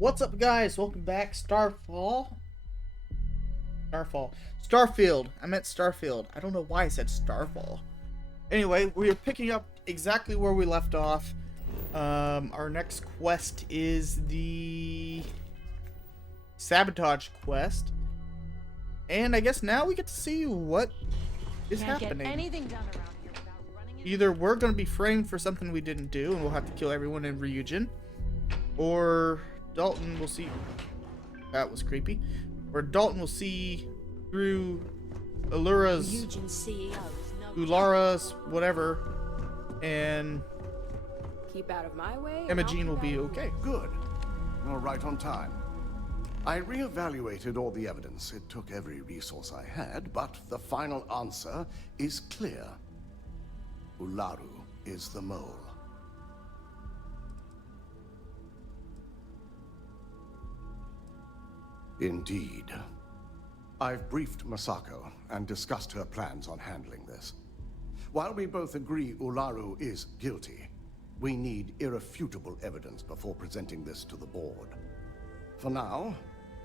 What's up, guys? Welcome back. Starfield. I meant Starfield. I don't know why I said Starfall. Anyway, we are picking up exactly where we left off. Our next quest is the Sabotage quest. And I guess now we get to see what is happening. Get anything done around here without running into Either we're going to be framed for something we didn't do, and we'll have to kill everyone in Ryujin, or Dalton will see. That was creepy. Or Dalton will see through Allura's, Ulara's, whatever, and keep out of my way. Imogen will be okay. Good. You're right on time. I reevaluated all the evidence. It took every resource I had, but the final answer is clear. Ularu is the mole. Indeed. I've briefed Masako and discussed her plans on handling this. While we both agree Ularu is guilty, we need irrefutable evidence before presenting this to the board. For now,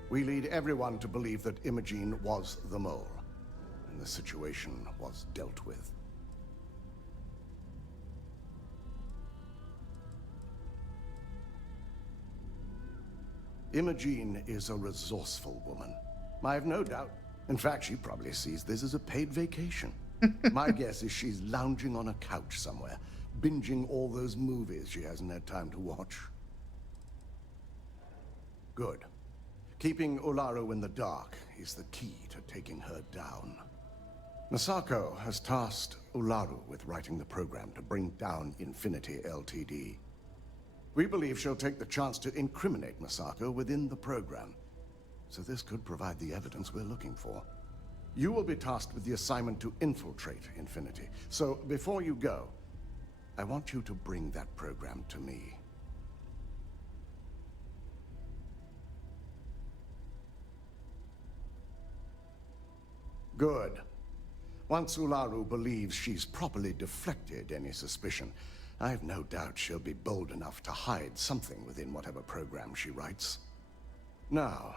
we lead everyone to believe that Imogen was the mole, and the situation was dealt with. Imogen is a resourceful woman. I have no doubt. In fact, she probably sees this as a paid vacation. My guess is she's lounging on a couch somewhere, binging all those movies she hasn't had time to watch. Good. Keeping Ularu in the dark is the key to taking her down. Masako has tasked Ularu with writing the program to bring down Infinity Ltd. We believe she'll take the chance to incriminate Masako within the program, so this could provide the evidence we're looking for. You will be tasked with the assignment to infiltrate Infinity, so before you go, I want you to bring that program to me. Good. Once Ularu believes she's properly deflected any suspicion, I've no doubt she'll be bold enough to hide something within whatever program she writes. Now,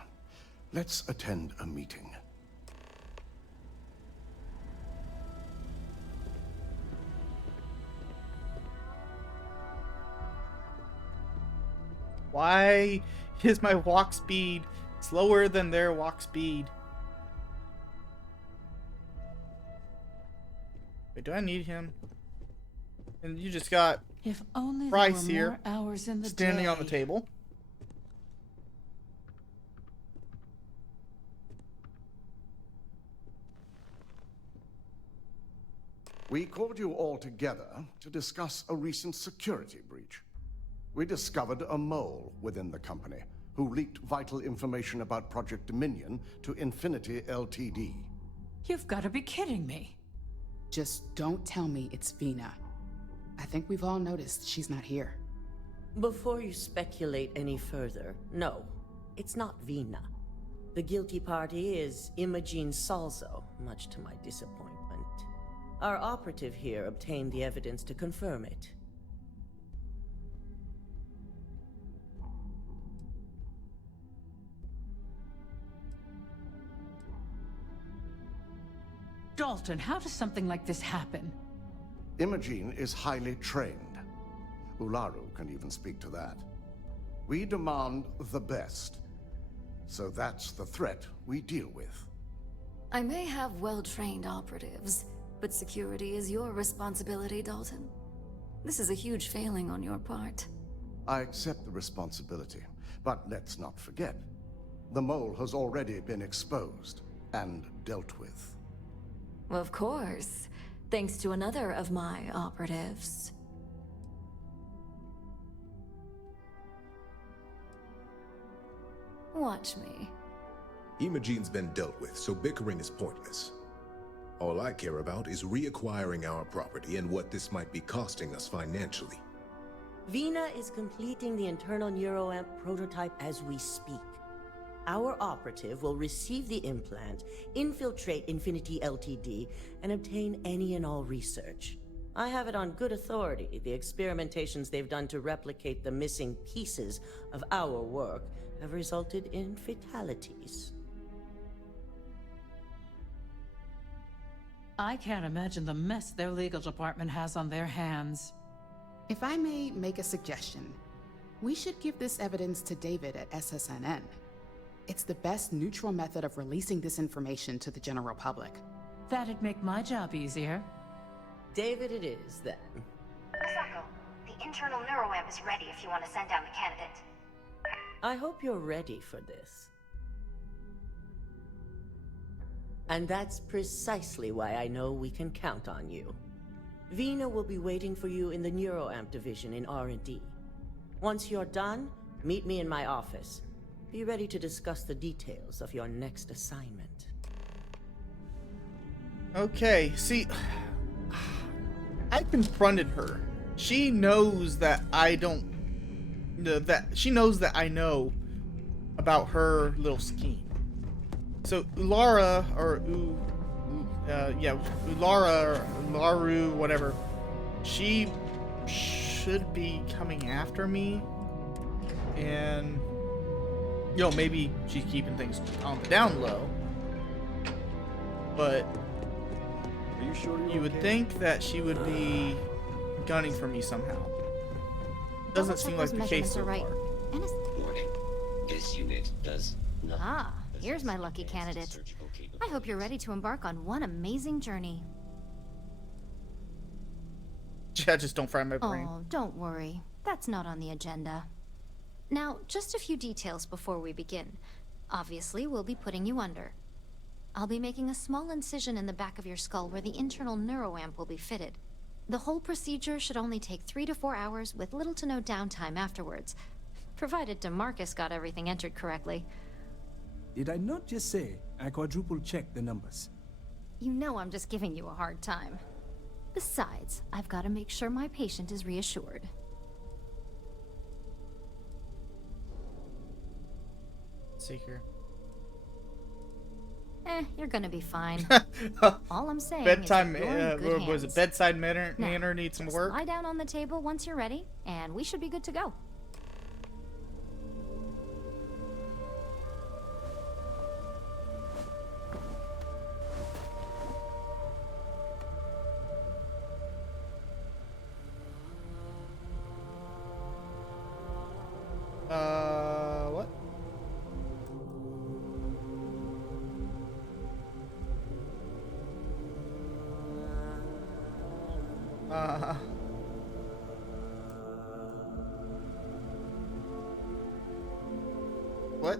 let's attend a meeting. Why is my walk speed slower than their walk speed? Wait, do I need him? And you just got If only Bryce there were here, more hours in the standing day. on the table. We called you all together to discuss a recent security breach. We discovered a mole within the company who leaked vital information about Project Dominion to Infinity Ltd. You've got to be kidding me. Just don't tell me it's Vina. I think we've all noticed she's not here. Before you speculate any further, no, it's not Vina. The guilty party is Imogen Salzo, much to my disappointment. Our operative here obtained the evidence to confirm it. Dalton, how does something like this happen? Imogen is highly trained. Ularu can even speak to that. We demand the best. So that's the threat we deal with. I may have well-trained operatives, but security is your responsibility, Dalton. This is a huge failing on your part. I accept the responsibility, but let's not forget, the mole has already been exposed and dealt with. Of course, thanks to another of my operatives. Watch me. Imogen's been dealt with, so bickering is pointless. All I care about is reacquiring our property and what this might be costing us financially. Vina is completing the internal neuroamp prototype as we speak. Our operative will receive the implant, infiltrate Infinity Ltd, and obtain any and all research. I have it on good authority, the experimentations they've done to replicate the missing pieces of our work have resulted in fatalities. I can't imagine the mess their legal department has on their hands. If I may make a suggestion, we should give this evidence to David at SSNN. It's the best neutral method of releasing this information to the general public. That'd make my job easier. David it is, then. Masako, the internal neuroamp is ready if you want to send down the candidate. I hope you're ready for this. And that's precisely why I know we can count on you. Vina will be waiting for you in the neuroamp division in R&D. Once you're done, meet me in my office. Be ready to discuss the details of your next assignment. Okay, see, I confronted her. She knows that I don't. She knows that I know about her little scheme. So Ulara or Ulara or Laru, whatever. She should be coming after me, and maybe she's keeping things on the down low. But Are you sure you would think that she would be gunning for me somehow. Doesn't seem like the case so right. far. And Warning. This unit does not. Here's my lucky candidate. I hope you're ready to embark on one amazing journey. Yeah, just don't fry my brain. Oh, don't worry. That's not on the agenda. Now, just a few details before we begin. Obviously, we'll be putting you under. I'll be making a small incision in the back of your skull where the internal neuroamp will be fitted. The whole procedure should only take 3 to 4 hours with little to no downtime afterwards, provided DeMarcus got everything entered correctly. Did I not just say I quadruple-checked the numbers? You know I'm just giving you a hard time. Besides, I've got to make sure my patient is reassured. Let's see here. You're gonna be fine. All I'm saying Bedtime, is that you're in good was it hands. bedside manner Now, needs some just work? lie down on the table once you're ready, and we should be good to go. What? What?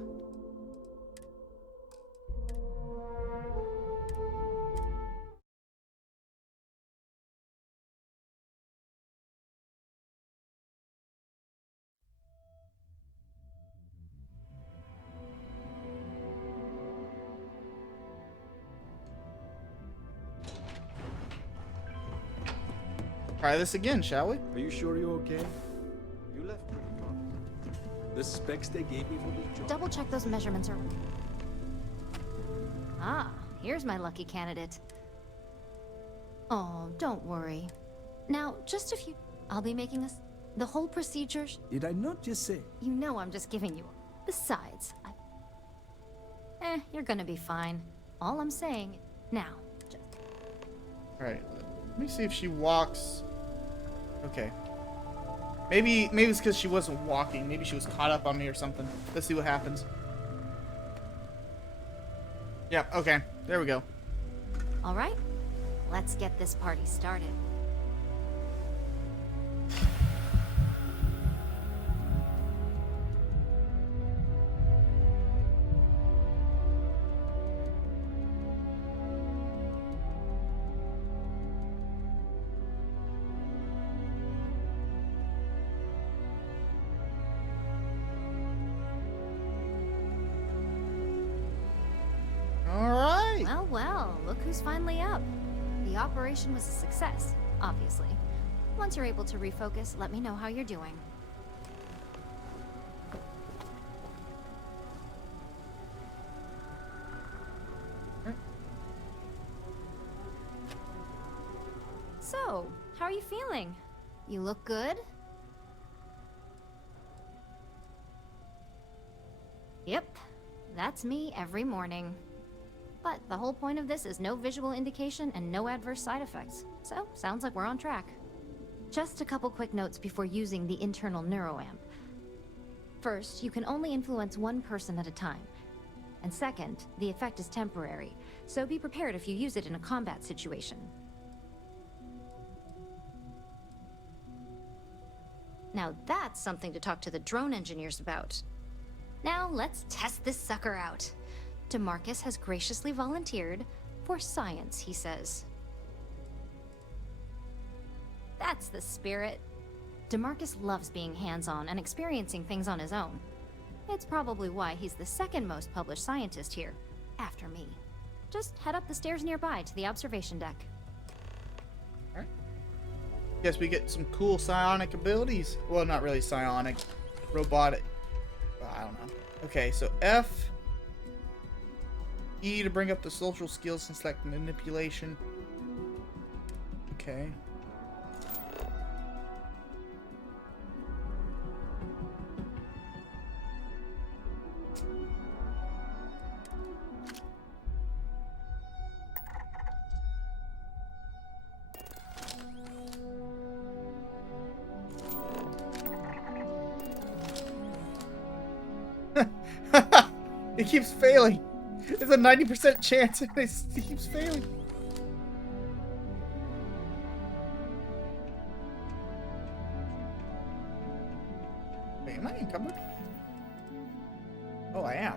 Try this again, shall we? Are you sure you're okay? You left pretty calm. The specs they gave me for this job. Double check those measurements are... Here's my lucky candidate. Oh, don't worry. Now, just a few... I'll be making us... The whole procedure... Did I not just say? You know I'm just giving you... Besides, you're gonna be fine. All I'm saying... Now, just... Alright, let me see if she walks... Okay. Maybe it's because she wasn't walking. Maybe she was caught up on me or something. Let's see what happens. Yep, okay. There we go. All right, let's get this party started. Alright. Well, look who's finally up. The operation was a success, obviously. Once you're able to refocus, let me know how you're doing. So, how are you feeling? You look good? That's me every morning. But the whole point of this is no visual indication and no adverse side effects. So, sounds like we're on track. Just a couple quick notes before using the internal neuroamp. First, you can only influence one person at a time. And second, the effect is temporary, so be prepared if you use it in a combat situation. Now that's something to talk to the drone engineers about. Now let's test this sucker out. DeMarcus has graciously volunteered for science, he says. That's the spirit. DeMarcus loves being hands-on and experiencing things on his own. It's probably why he's the second most published scientist here, after me. Just head up the stairs nearby to the observation deck. Alright. Guess we get some cool psionic abilities. Well, not really psionic. Robotic. Well, I don't know. Okay, so F. E to bring up the social skills and select manipulation. Okay. It keeps failing. There's a 90% chance and it keeps failing. Wait, am I encumbered? Oh, I am.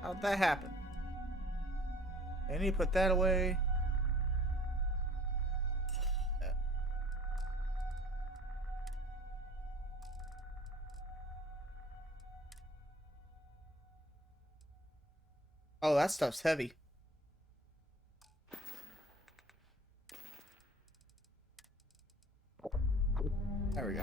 How'd that happen? I need to put that away. Oh, that stuff's heavy. There we go.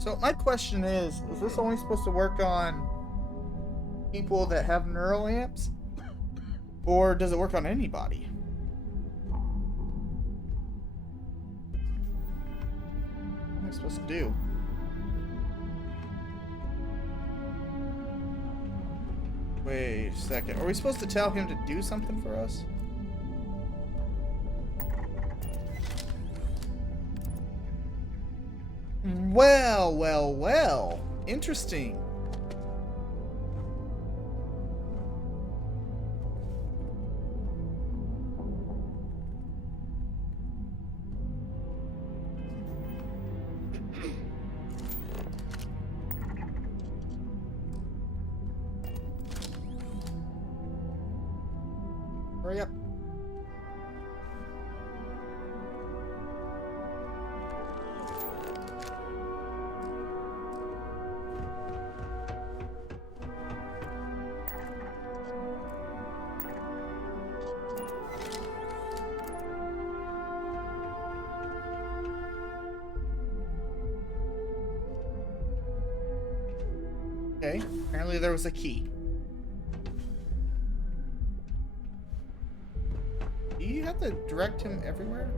So my question is this only supposed to work on people that have neural amps? Or does it work on anybody? What am I supposed to do? Wait a second. Are we supposed to tell him to do something for us? Well, well, well. Interesting. Hurry up. Okay, apparently there was a key. Do you have to direct him everywhere?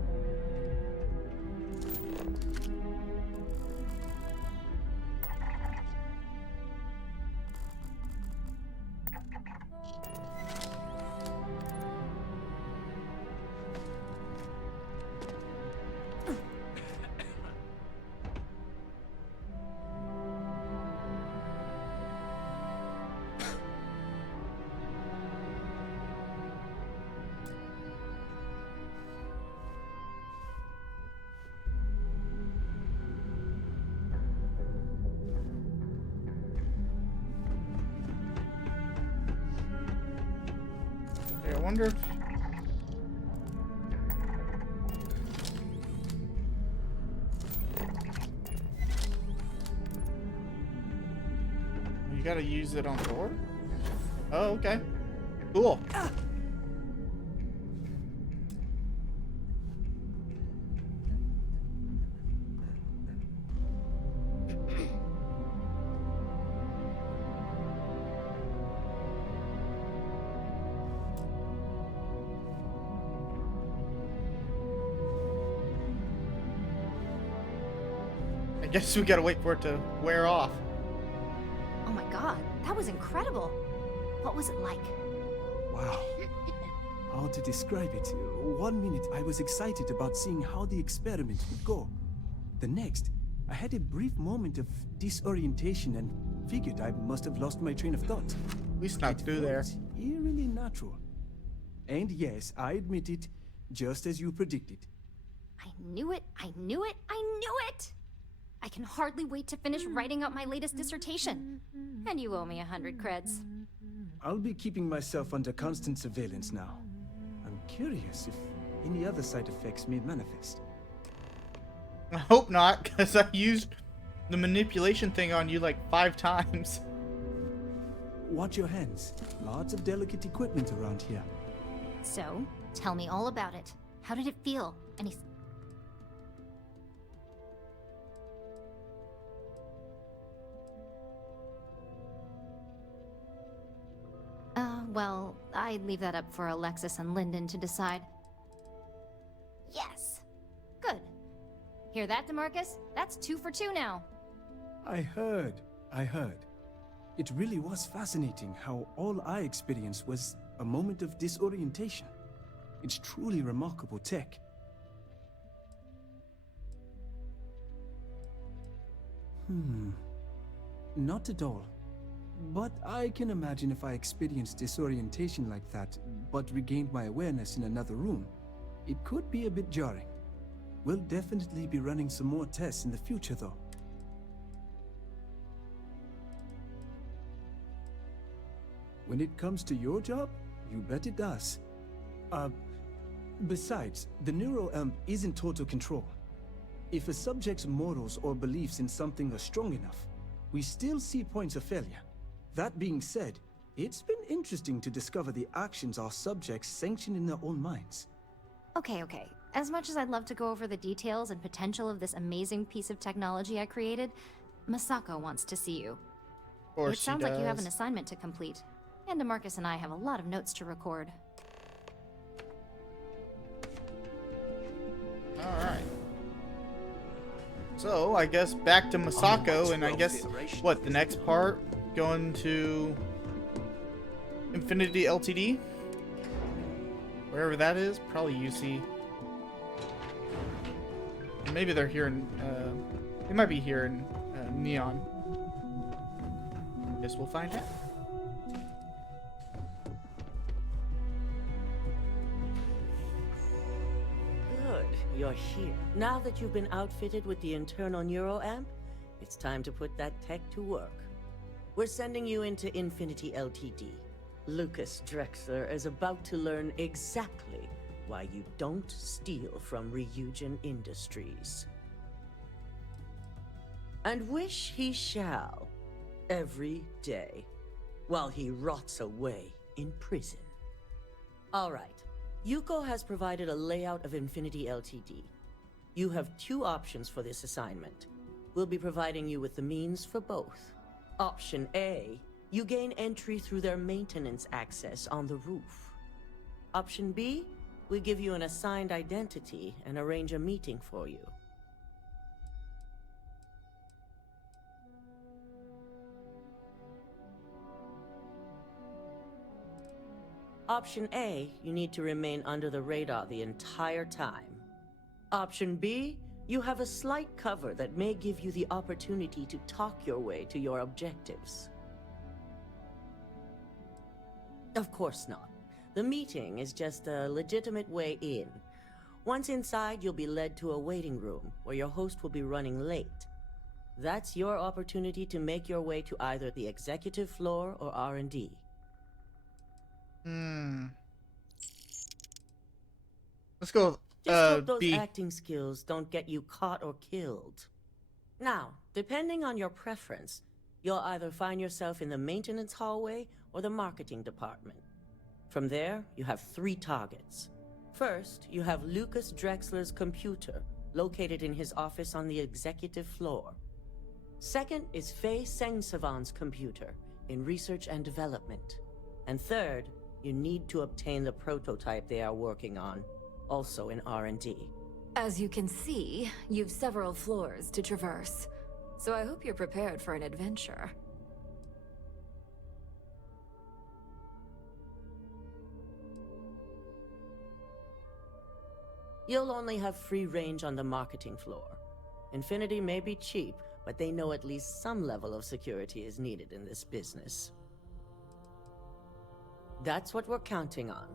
I wonder if... You gotta use it on board? Oh, okay. Cool. guess we gotta wait for it to wear off. Oh my god, that was incredible. What was it like? Wow. How to describe it? 1 minute I was excited about seeing how the experiment would go. The next, I had a brief moment of disorientation and figured I must have lost my train of thought. We snuck through there. Eerily natural. And yes, I admit it, just as you predicted. I knew it, I knew it, I knew it! I can hardly wait to finish writing up my latest dissertation. And you owe me 100 creds. I'll be keeping myself under constant surveillance now. I'm curious if any other side effects may manifest. I hope not, because I used the manipulation thing on you like 5 times. Watch your hands. Lots of delicate equipment around here. So, tell me all about it. How did it feel? Any... well, I'd leave that up for Alexis and Lyndon to decide. Yes! Good. Hear that, DeMarcus? That's 2 for 2 now. I heard. It really was fascinating how all I experienced was a moment of disorientation. It's truly remarkable tech. Not at all. But I can imagine if I experienced disorientation like that, but regained my awareness in another room, it could be a bit jarring. We'll definitely be running some more tests in the future, though. When it comes to your job, you bet it does. Besides, the neuroamp isn't total control. If a subject's morals or beliefs in something are strong enough, we still see points of failure. That being said, it's been interesting to discover the actions our subjects sanction in their own minds. Okay. As much as I'd love to go over the details and potential of this amazing piece of technology I created, Masako wants to see you. Or it sounds like you have an does. assignment to complete. And DeMarcus and I have a lot of notes to record. Alright. So, I guess back to Masako, and I guess, what, the next part? Going to Infinity LTD? Wherever that is, probably UC. Maybe they're here in, they might be here in Neon. Guess we'll find out. Good, you're here. Now that you've been outfitted with the internal neuroamp, it's time to put that tech to work. We're sending you into Infinity LTD. Lucas Drexler is about to learn exactly why you don't steal from Ryujin Industries. And wish he shall, every day, while he rots away in prison. All right, Yuko has provided a layout of Infinity LTD. You have 2 options for this assignment. We'll be providing you with the means for both. Option A, you gain entry through their maintenance access on the roof. Option B, we give you an assigned identity and arrange a meeting for you. Option A, you need to remain under the radar the entire time. Option B, you have a slight cover that may give you the opportunity to talk your way to your objectives. Of course not. The meeting is just a legitimate way in. Once inside, you'll be led to a waiting room where your host will be running late. That's your opportunity to make your way to either the executive floor or R&D. Let's go, Just hope those B. acting skills don't get you caught or killed. Now, depending on your preference, you'll either find yourself in the maintenance hallway or the marketing department. From there, you have 3 targets. First, you have Lucas Drexler's computer, located in his office on the executive floor. Second is Faye Sengsavan's computer, in research and development. And third, you need to obtain the prototype they are working on, also in R&D. As you can see, you've several floors to traverse. So I hope you're prepared for an adventure. You'll only have free range on the marketing floor. Infinity may be cheap, but they know at least some level of security is needed in this business. That's what we're counting on.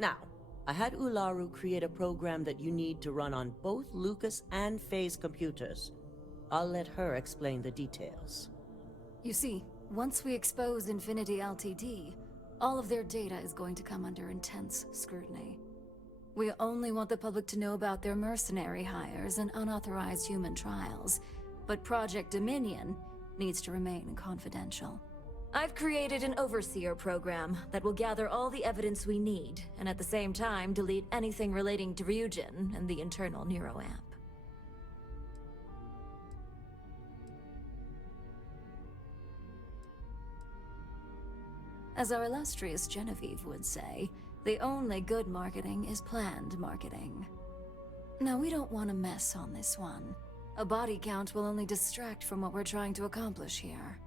Now, I had Ularu create a program that you need to run on both Lucas and Faye's computers. I'll let her explain the details. You see, once we expose Infinity Ltd, all of their data is going to come under intense scrutiny. We only want the public to know about their mercenary hires and unauthorized human trials, but Project Dominion needs to remain confidential. I've created an overseer program that will gather all the evidence we need, and at the same time delete anything relating to Ryujin and the internal neuroamp. As our illustrious Genevieve would say, the only good marketing is planned marketing. Now, we don't want to mess on this one. A body count will only distract from what we're trying to accomplish here.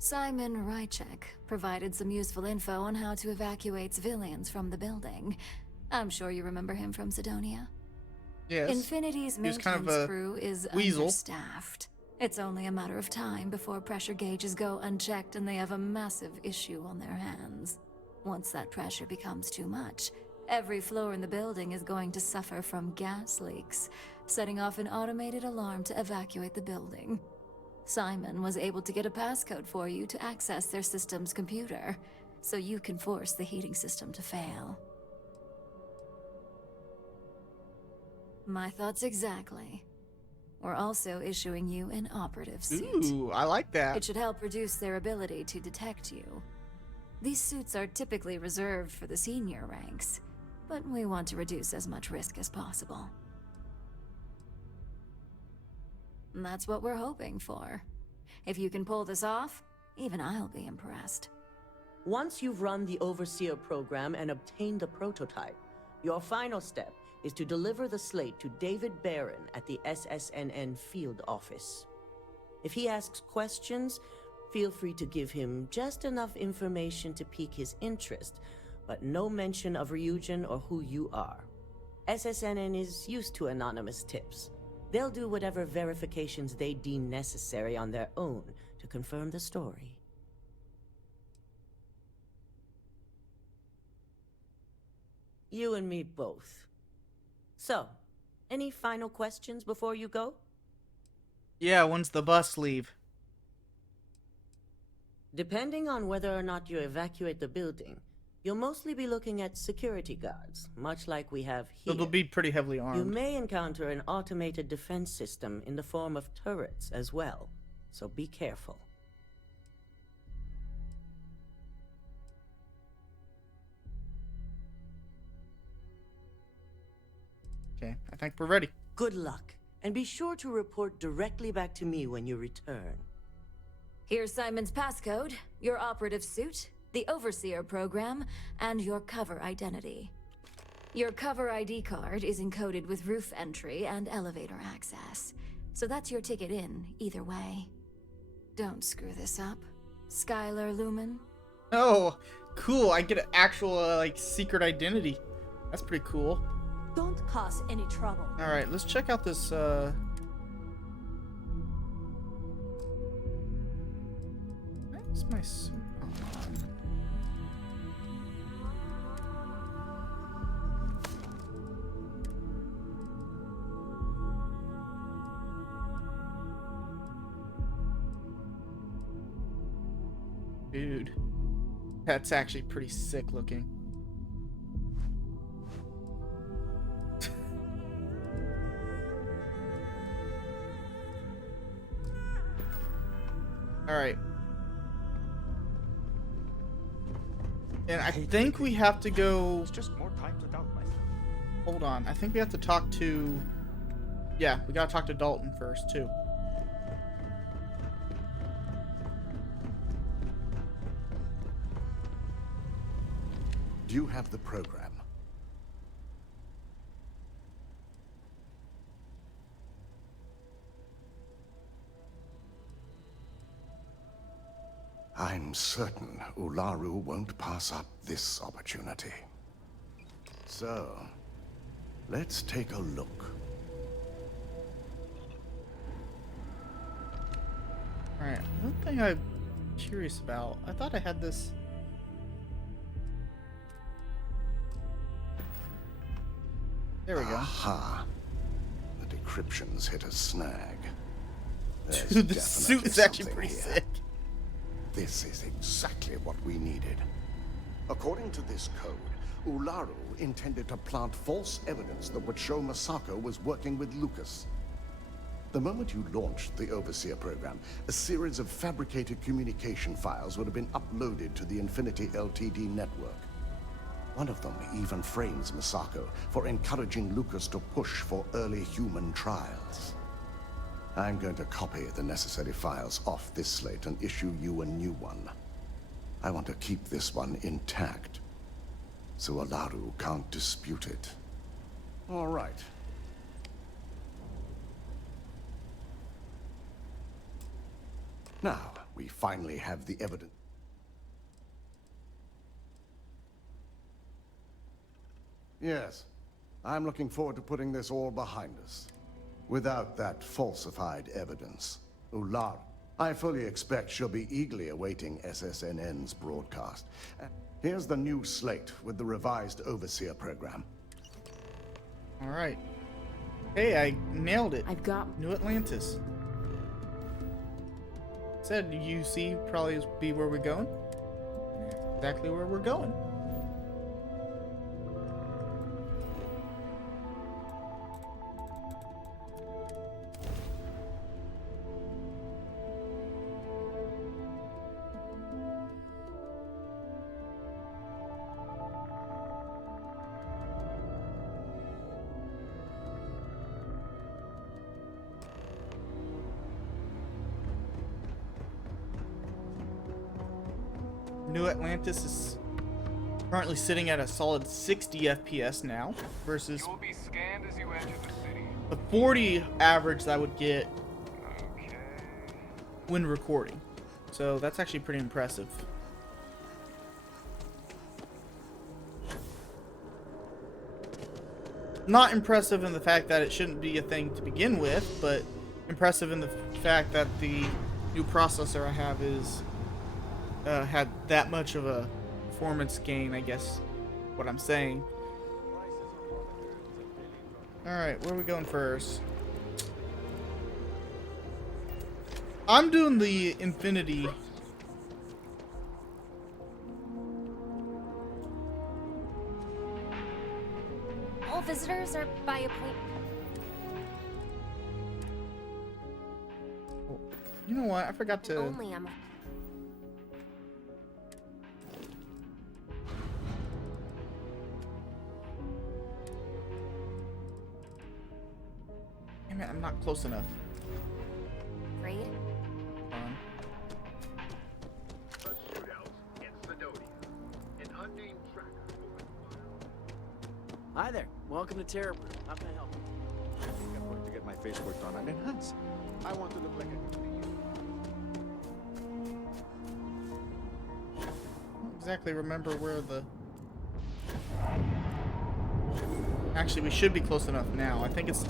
Simon Rychek provided some useful info on how to evacuate civilians from the building. I'm sure you remember him from Sidonia. Yes. Infinity's maintenance crew is understaffed. It's only a matter of time before pressure gauges go unchecked and they have a massive issue on their hands. Once that pressure becomes too much, every floor in the building is going to suffer from gas leaks, setting off an automated alarm to evacuate the building. Simon was able to get a passcode for you to access their system's computer, so you can force the heating system to fail. My thoughts exactly. We're also issuing you an operative suit. Ooh, I like that. It should help reduce their ability to detect you. These suits are typically reserved for the senior ranks, but we want to reduce as much risk as possible. And that's what we're hoping for. If you can pull this off, even I'll be impressed. Once you've run the Overseer program and obtained the prototype, your final step is to deliver the slate to David Barron at the SSNN field office. If he asks questions, feel free to give him just enough information to pique his interest, but no mention of Ryujin or who you are. SSNN is used to anonymous tips. They'll do whatever verifications they deem necessary on their own to confirm the story. You and me both. So, any final questions before you go? Yeah, when's the bus leave? Depending on whether or not you evacuate the building, you'll mostly be looking at security guards, much like we have here. So they'll be pretty heavily armed. You may encounter an automated defense system in the form of turrets as well, so be careful. Okay, I think we're ready. Good luck, and be sure to report directly back to me when you return. Here's Simon's passcode, your operative suit, the Overseer program, and your cover identity. Your cover ID card is encoded with roof entry and elevator access, so that's your ticket in, either way. Don't screw this up, Skylar Lumen. Oh, cool. I get an actual, like, secret identity. That's pretty cool. Don't cause any trouble. Alright, let's check out this, Where's my suit on? Dude, that's actually pretty sick looking. All right. And I think we have to go. It's just more time to doubt myself. Hold on. I think we have to talk to. Yeah, we gotta talk to Dalton first too. Do you have the program? I'm certain Ularu won't pass up this opportunity. So, let's take a look. Alright, one thing I'm curious about. I thought I had this. There we go. Aha. The decryption's hit a snag. Dude, the suit is actually pretty sick. This is exactly what we needed. According to this code, Ularu intended to plant false evidence that would show Masako was working with Lucas. The moment you launched the Overseer program, a series of fabricated communication files would have been uploaded to the Infinity Ltd network. One of them even frames Masako for encouraging Lucas to push for early human trials. I'm going to copy the necessary files off this slate and issue you a new one. I want to keep this one intact, so Ularu can't dispute it. All right. Now, we finally have the evidence. Yes, I'm looking forward to putting this all behind us. Without that falsified evidence, Ularu, I fully expect she'll be eagerly awaiting SSNN's broadcast. Here's the new slate with the revised Overseer program. All right. Hey, I nailed it. I've got New Atlantis. Said UC probably be where we're going. Exactly where we're going. New Atlantis is currently sitting at a solid 60 FPS now versus You will be scanned as you enter the city. the 40 average that I would get when recording. So that's actually pretty impressive. Not impressive in the fact that it shouldn't be a thing to begin with, but impressive in the fact that the new processor I have is had that much of a performance gain, I guess what I'm saying. Alright, where are we going first? I'm doing the Infinity. All visitors are by appointment. You know what? I forgot to. Only I'm. Damn it, I'm not close enough. Afraid? A shootout in Sabotage. An unnamed tracker. Hi there. Welcome to Terror Brew. How can I help you? I think I'm going to get my face worked on and enhanced. I want to look like a new I don't exactly remember where the. Actually, we should be close enough now. I think it's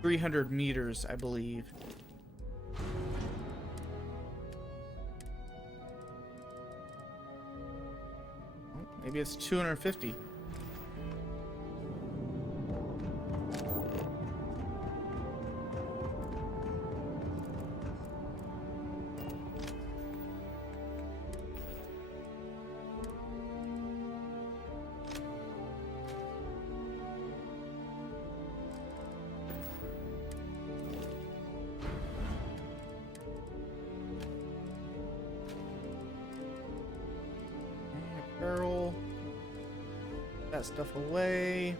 300 meters, I believe. Oh, maybe it's 250. Barrel. That stuff away.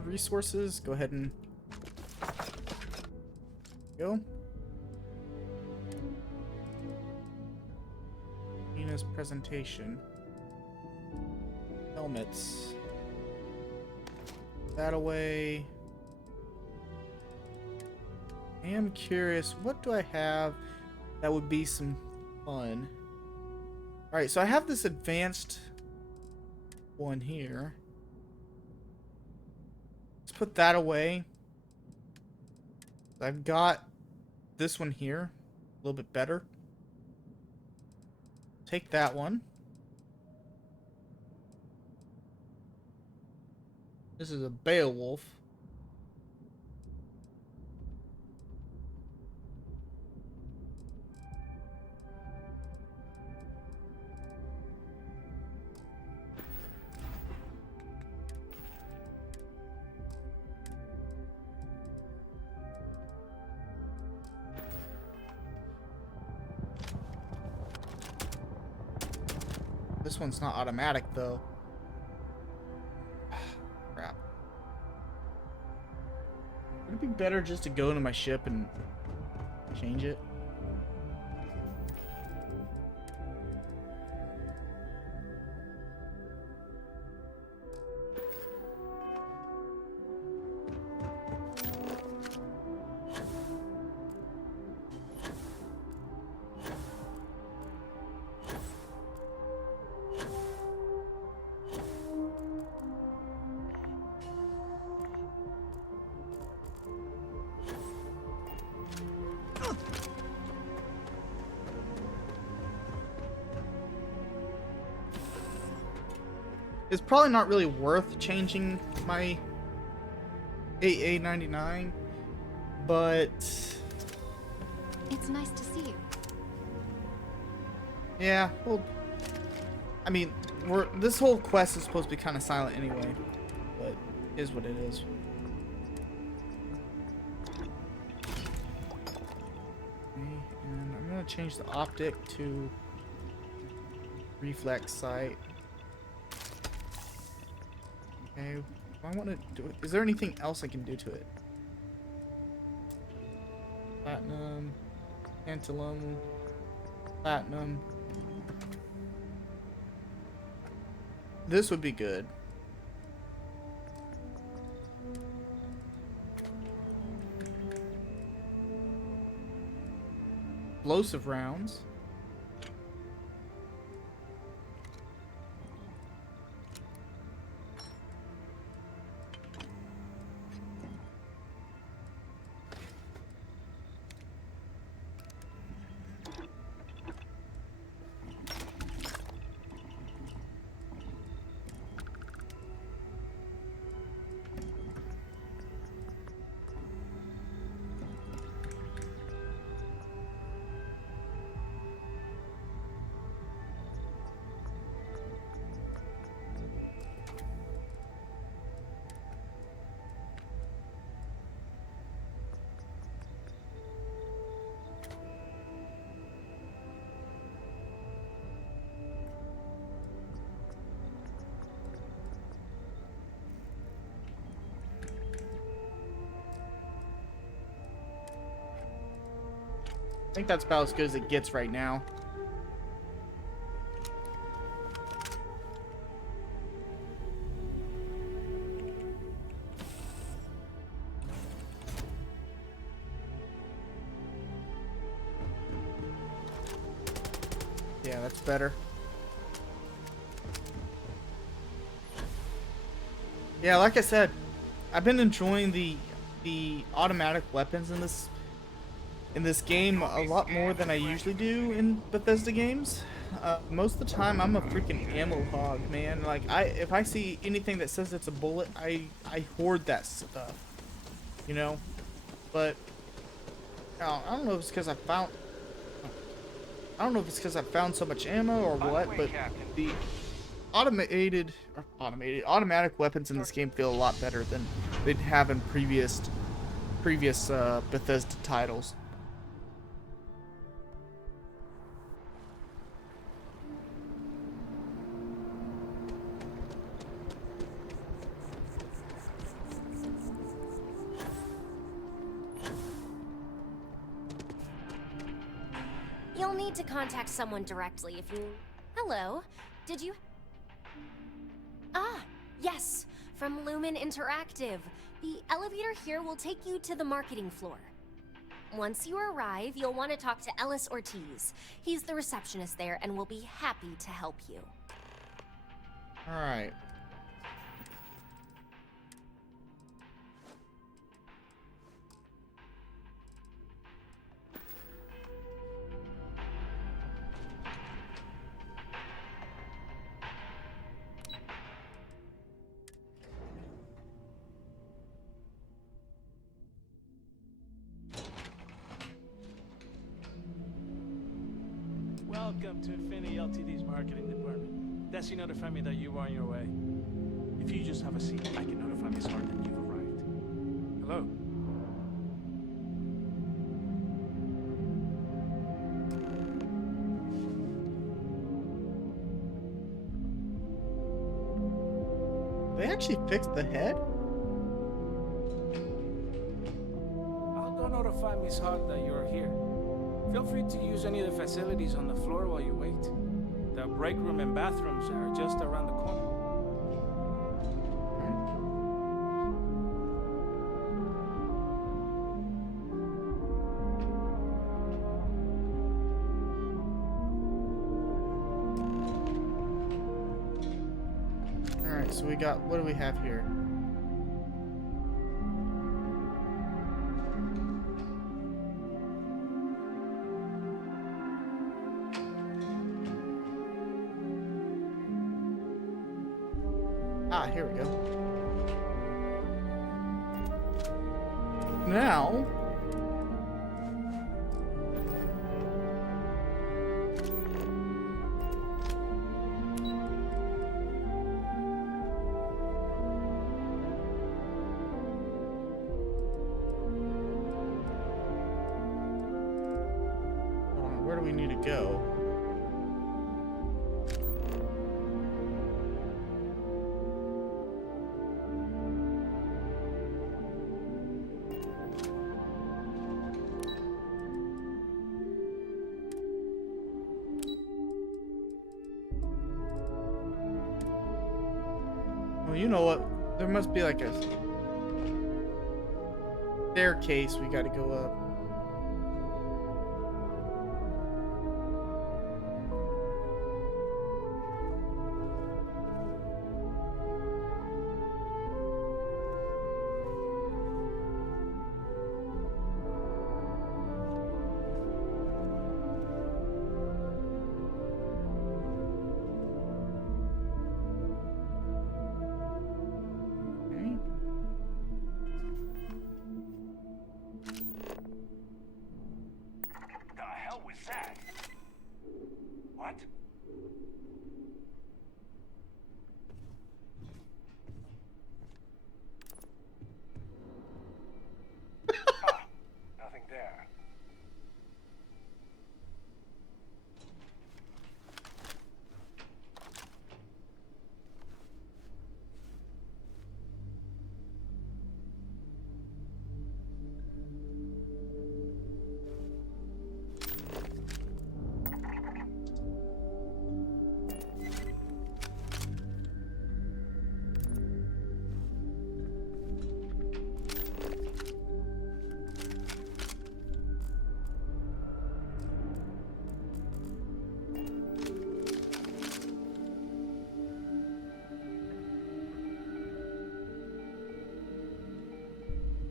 Resources. Go ahead and go. Nina's presentation. Helmets. That away. I am curious, what do I have that would be some fun? Alright, so I have this advanced one here. Let's put that away. I've got this one here, a little bit better. Take that one. This is a Beowulf. This one's not automatic, though. Crap. Would it be better just to go into my ship and change it? It's probably not really worth changing my AA99, but it's nice to see you. Yeah, well, I mean, this whole quest is supposed to be kind of silent anyway, but it is what it is. Okay, and I'm gonna change the optic to reflex sight. Okay, I want to do it. Is there anything else I can do to it? Platinum, tantalum, platinum. This would be good. Explosive rounds. I think that's about as good as it gets right now. Yeah, that's better. Yeah, like I said, I've been enjoying the automatic weapons in this game a lot more than I usually do in Bethesda games. Most of the time, I'm a freaking ammo hog, man. Like, if I see anything that says it's a bullet, I hoard that stuff, you know. But I don't know if it's because I don't know if it's because I found so much ammo or what, but the automatic weapons in this game feel a lot better than they'd have in previous Bethesda titles. You'll need to contact someone directly if you... Hello? Did you... Ah, yes. From Lumen Interactive. The elevator here will take you to the marketing floor. Once you arrive, you'll want to talk to Ellis Ortiz. He's the receptionist there and will be happy to help you. Alright. Welcome to Infinity Ltd's marketing department. Desi notified me that you were on your way. If you just have a seat, I can notify Miss Hart that you've arrived. Hello? They actually fixed the head? I'll go notify Miss Hart that you're here. Feel free to use any of the facilities on the floor while you wait. The break room and bathrooms are just around the corner. Alright, so we got, what do we have here? Ah, here we go. Now... where do we need to go? Well, you know what? There must be like a staircase we gotta go up.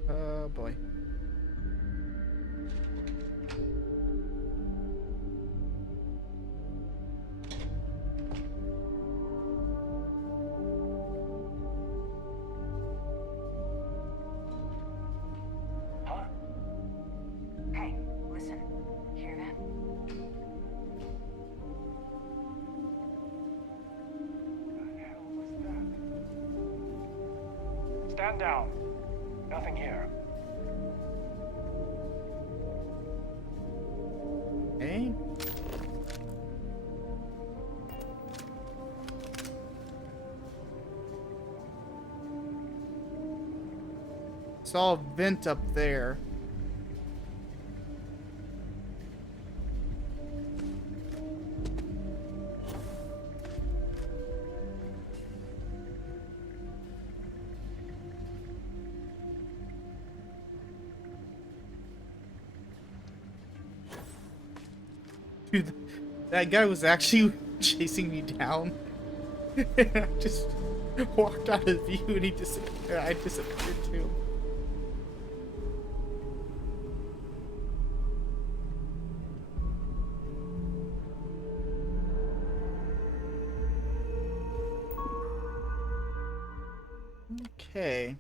Oh boy. Huh? Hey, listen. Hear that? What the hell was that? Stand down. Nothing here. Okay. Saw a vent up there. Dude, that guy was actually chasing me down. I just walked out of view and he disappeared. I disappeared too. Okay.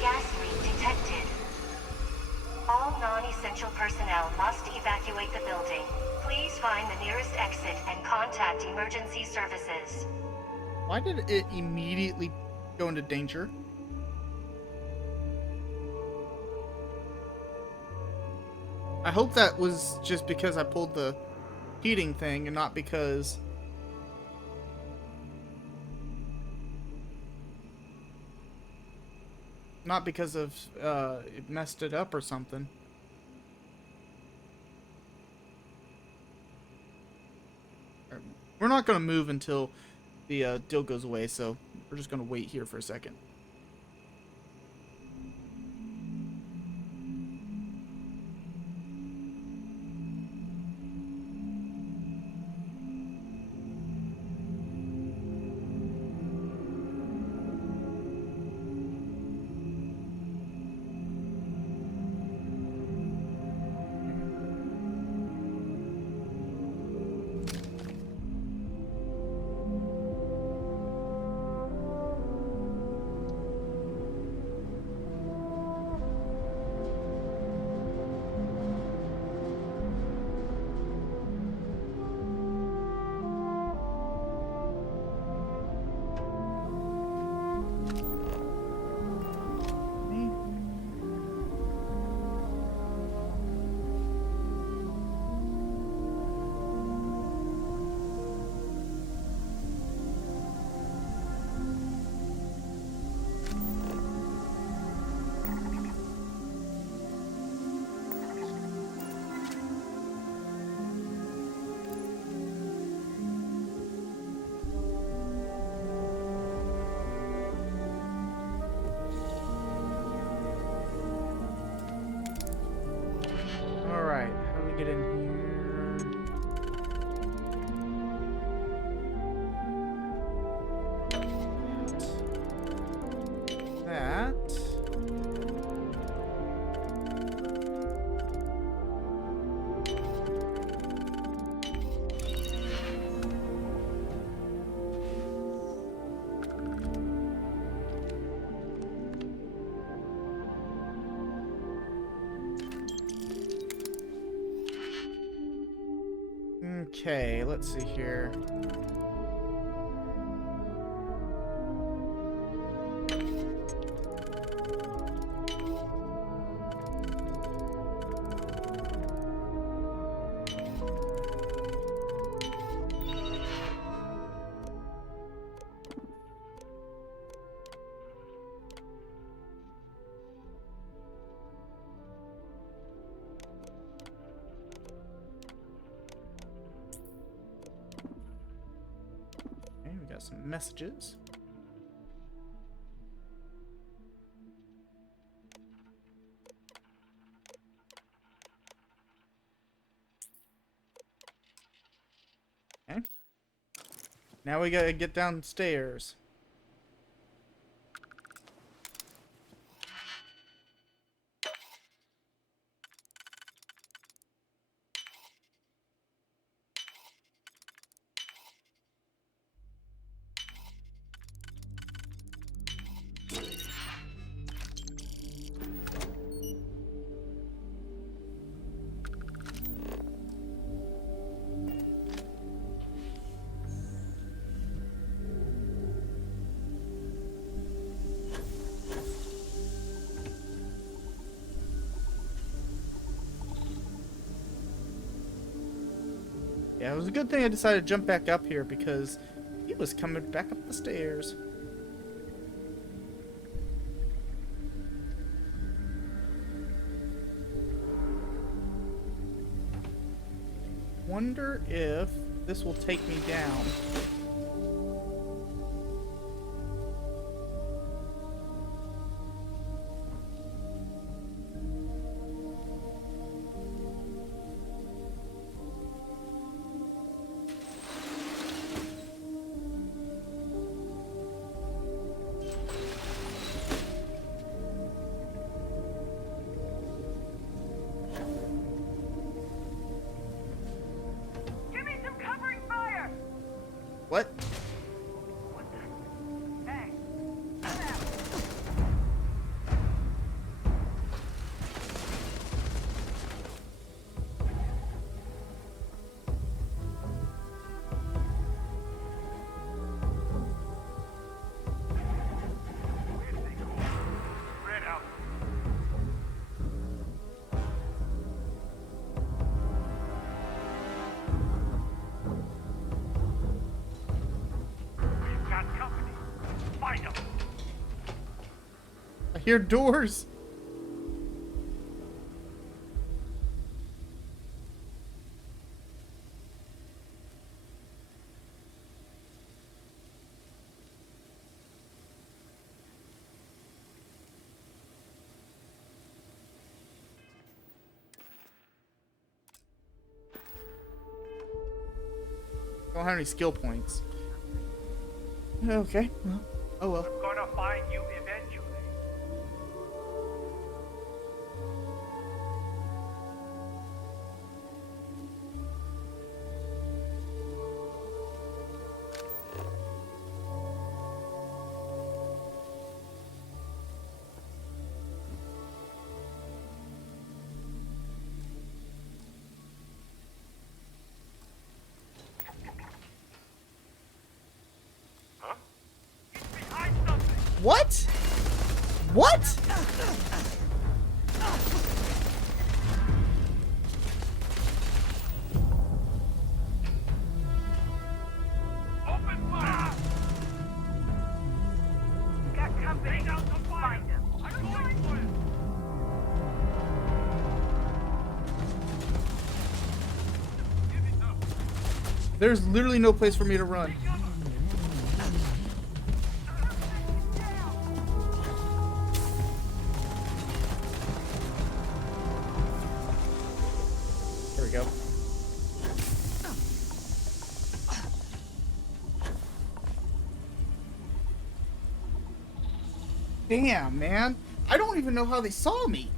Gas leak detected. All non-essential personnel must evacuate the building. Please find the nearest exit and contact emergency services. Why did it immediately go into danger? I hope that was just because I pulled the heating thing and not because of it messed it up or something. We're not gonna move until the deal goes away, so we're just gonna wait here for a second. Alright, how do we get in here? That. Okay, let's see here. We got some messages. Okay. Now we gotta get downstairs. Yeah, it was a good thing I decided to jump back up here because he was coming back up the stairs. Wonder if this will take me down. hear doors. Don't have any skill points. Okay, well, oh well. I'm gonna find you eventually. What? What? Open fire! Got company out to find him. I'm going for him. There's literally no place for me to run. There we go. Damn, man. I don't even know how they saw me.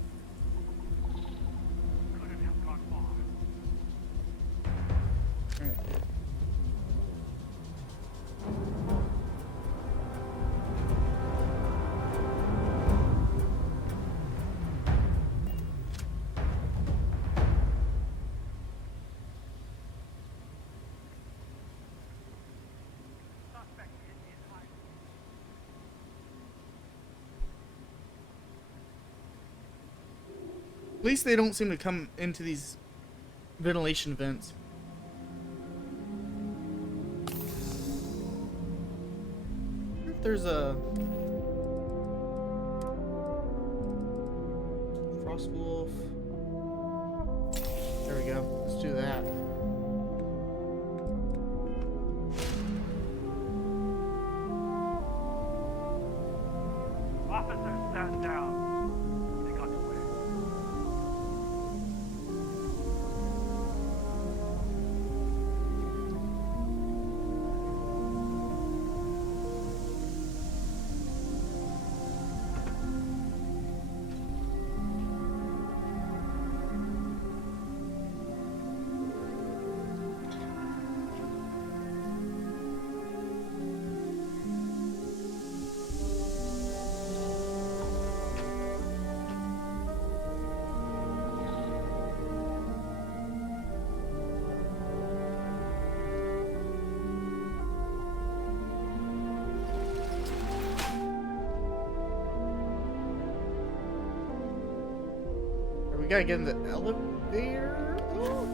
At least they don't seem to come into these ventilation vents. I wonder if there's a frost wolf. There we go. Let's do that. Officers, stand down. They got away. We gotta get in the elevator. Ooh.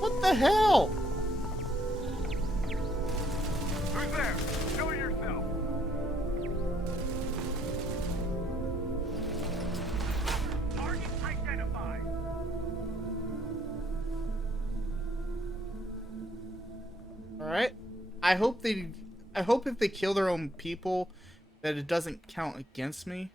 What the hell? Who's there? Show yourself. Target identified. All right. I hope if they kill their own people that it doesn't count against me.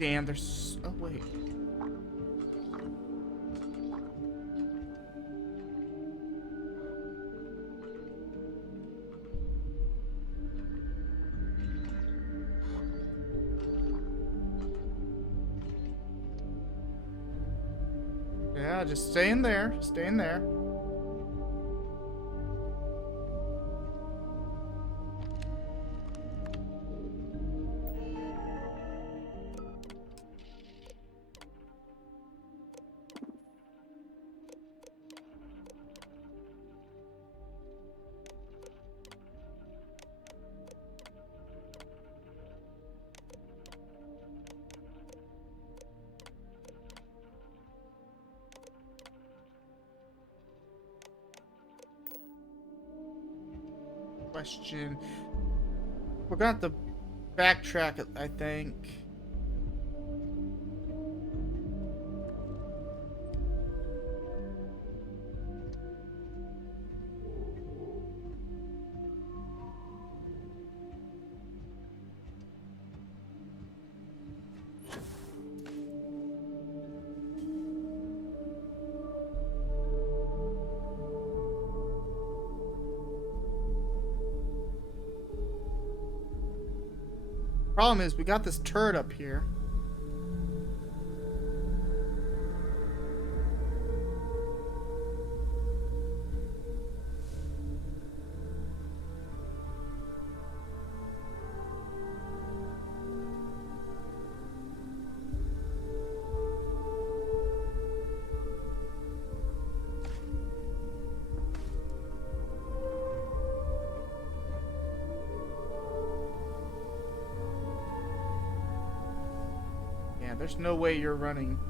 Damn, there's... Oh, wait. Yeah, just stay in there. Stay in there. Question. We're gonna have to backtrack it, I think. Problem is, we got this turret up here. There's no way you're running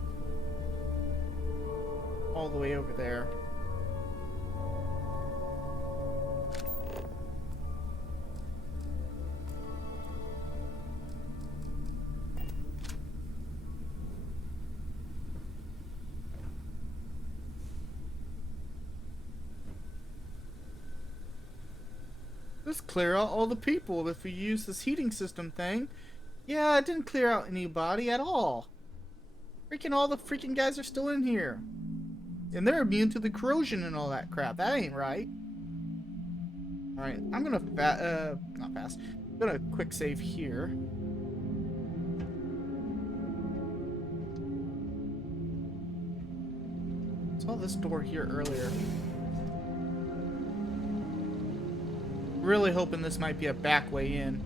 all the way over there. Let's clear out all the people if we use this heating system thing. Yeah, it didn't clear out anybody at all. Freaking all the freaking guys are still in here. And they're immune to the corrosion and all that crap. That ain't right. Alright, I'm gonna not fast. I'm gonna quick save here. Saw this door here earlier. Really hoping this might be a back way in.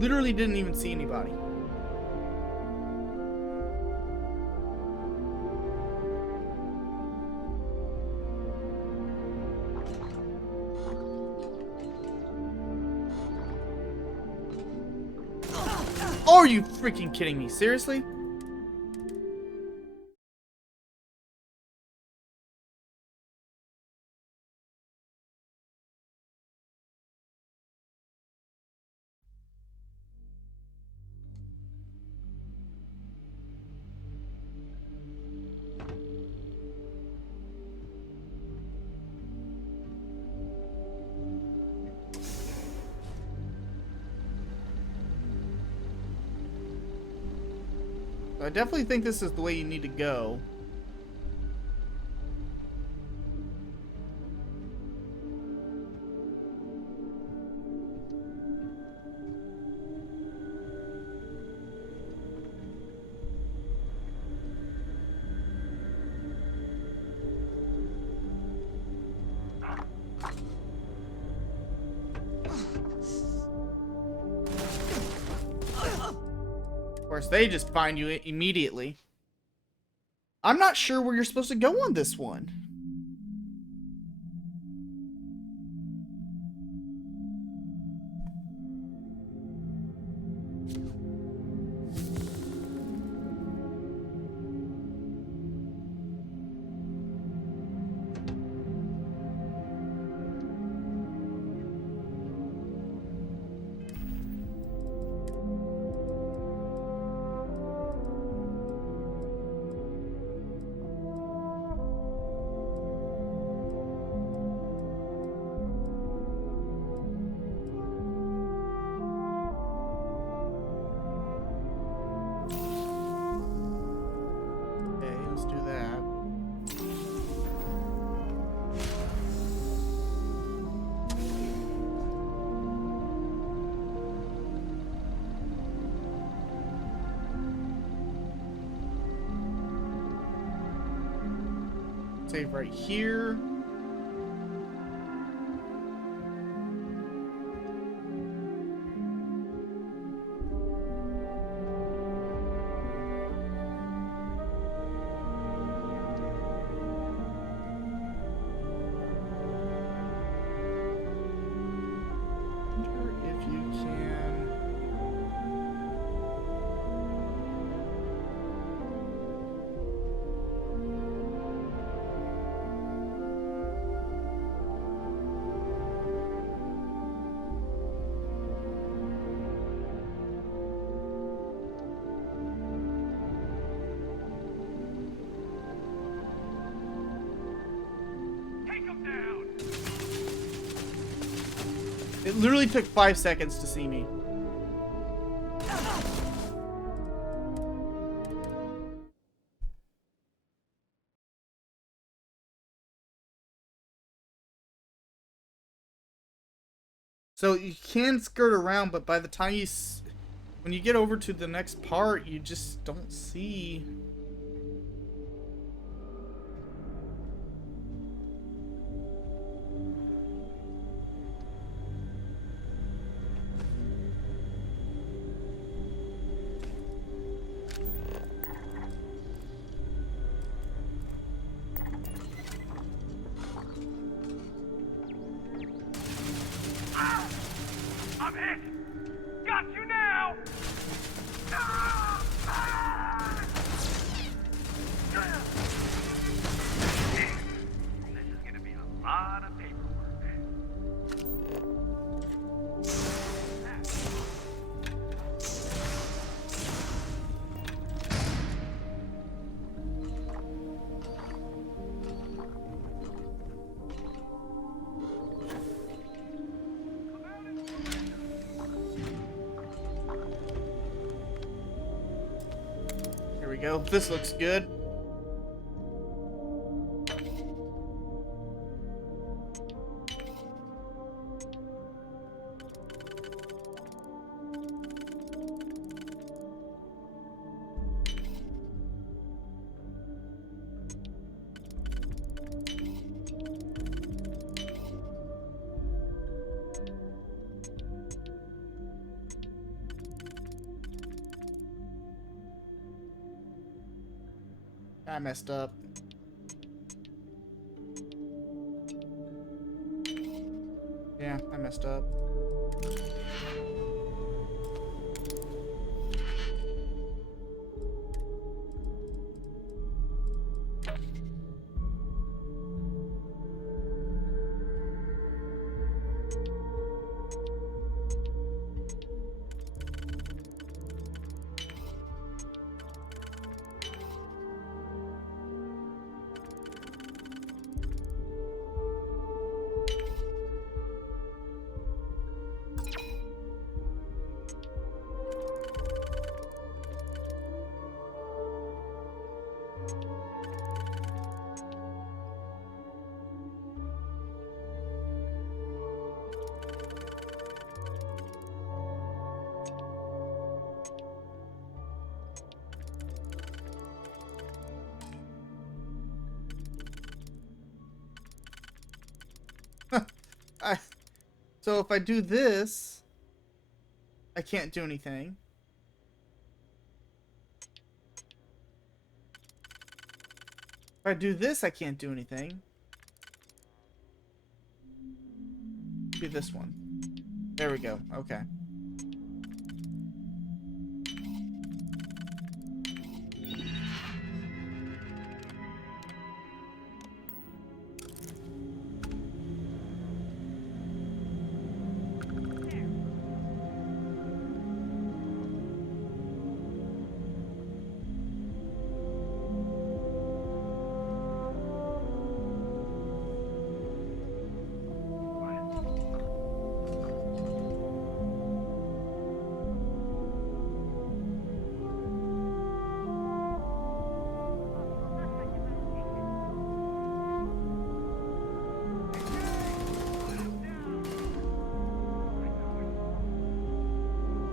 Literally didn't even see anybody. Are you freaking kidding me? Seriously? I definitely think this is the way you need to go. course, they just find you immediately. I'm not sure where you're supposed to go on this one. Save right here. Wonder if you can. It literally took 5 seconds to see me. So you can skirt around, but by the time when you get over to the next part, you just don't see. I'm hit! Got you now! This is gonna be a lot of paperwork. Here we go. This looks good. I messed up. Yeah, I messed up. So if I do this, I can't do anything. If I do this, I can't do anything. Do this one. There we go. Okay.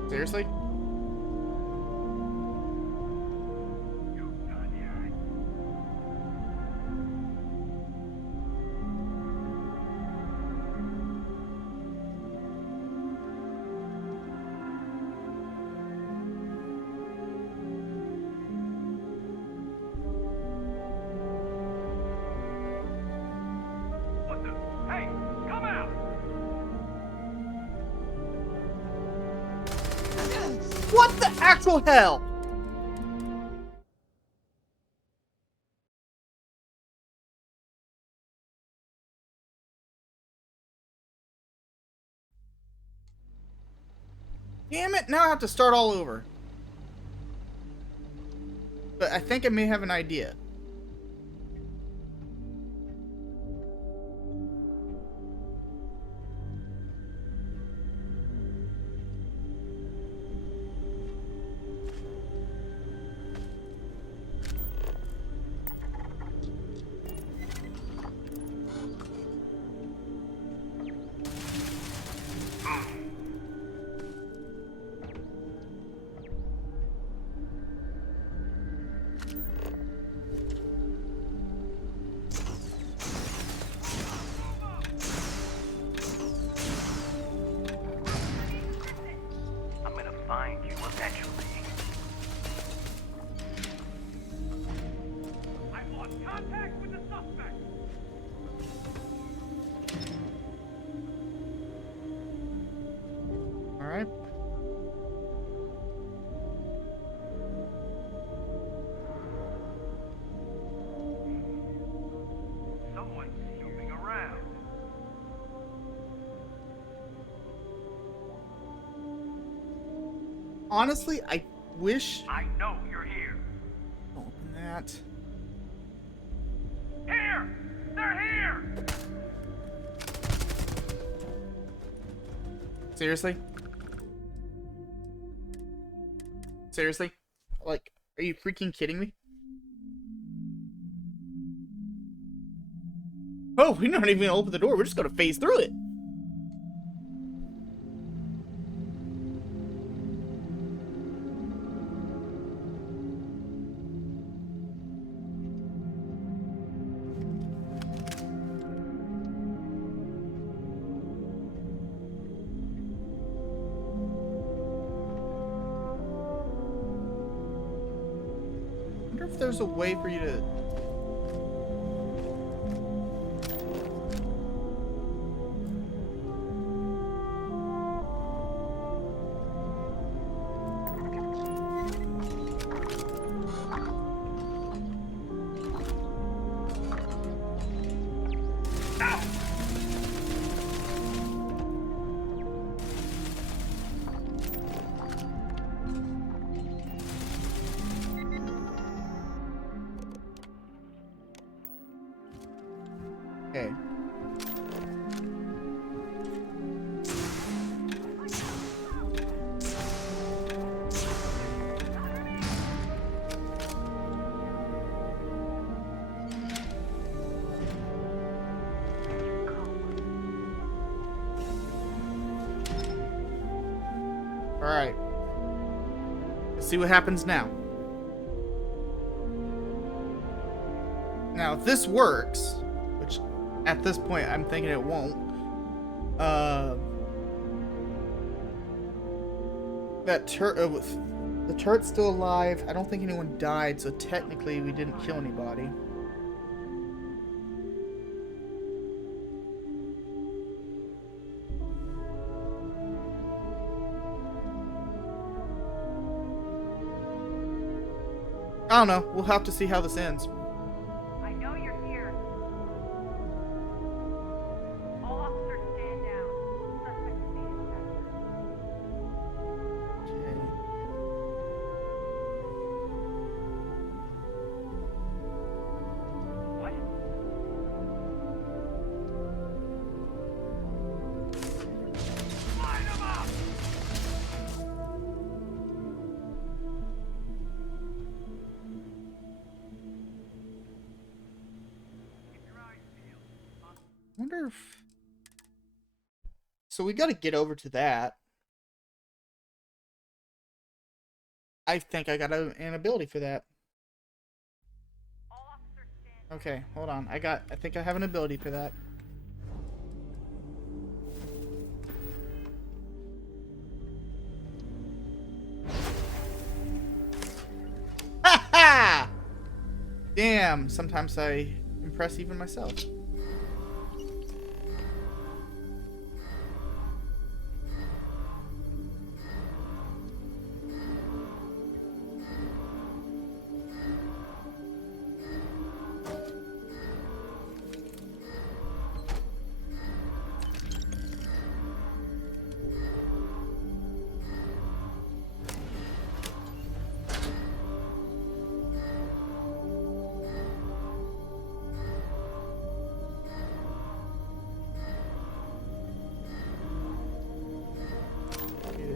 Seriously? What the? Hey, come out! What the actual hell? Damn it, now I have to start all over. But I think I may have an idea. I'm gonna find you eventually. I want contact with the suspect! Alright. Someone's snooping around. Honestly, I wish... I know you're here. Don't open that. Here! They're here! Seriously? Seriously? Like, are you freaking kidding me? Oh, we're not even gonna open the door. We're just gonna phase through it. I wonder if there's a way for you to... Okay. Alright. Let's see what happens now. Now, if this works, which at this point I'm thinking it won't, the turret's still alive. I don't think anyone died, so technically we didn't kill anybody. I don't know. We'll have to see how this ends. I know you're here. All officers stand down. Suspect is being captured. What? Line them up! Wonder if... So we gotta get over to that. I think I got an ability for that. Okay, hold on. I think I have an ability for that. Ha ha! Damn, sometimes I impress even myself.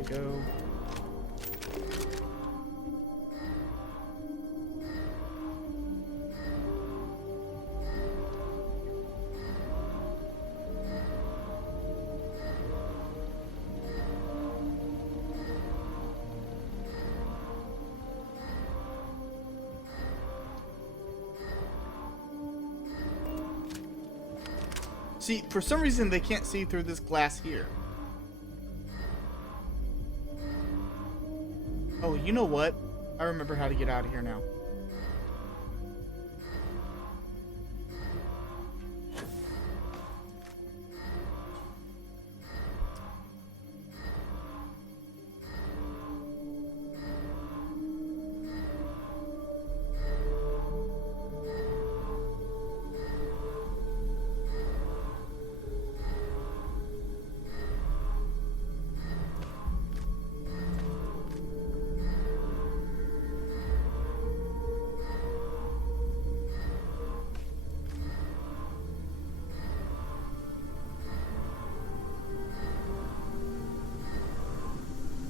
Go. See, for some reason they can't see through this glass here. Oh, you know what? I remember how to get out of here now.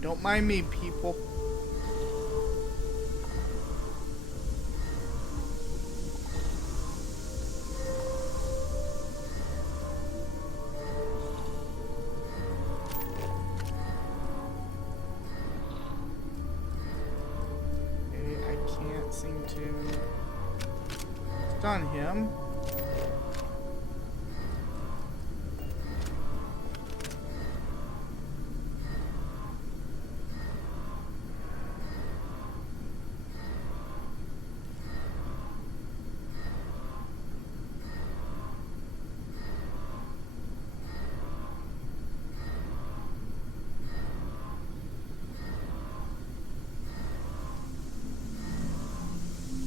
Don't mind me, people. Okay, I can't seem to stun him.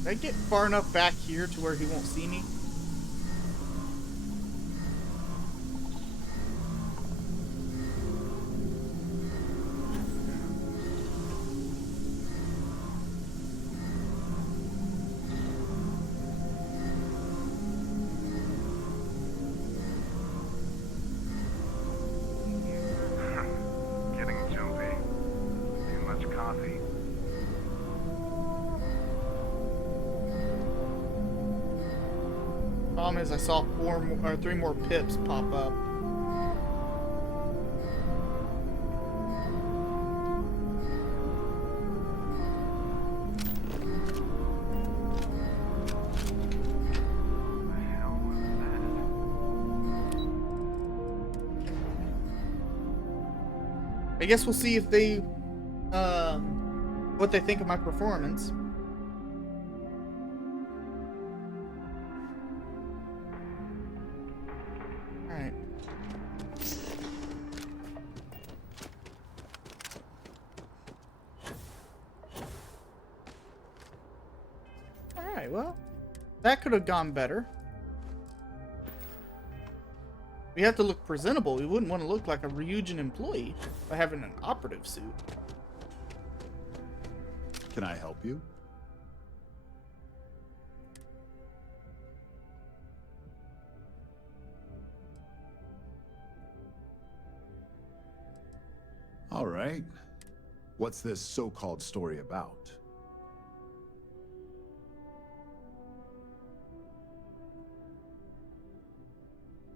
Did I get far enough back here to where he won't see me? Getting jumpy. Too much coffee. Problem is, I saw 3 more pips pop up. I guess we'll see if they, what they think of my performance. Alright. Alright, well, that could have gone better. We have to look presentable. We wouldn't want to look like a Ryujin employee by having an operative suit. Can I help you? All right. What's this so-called story about?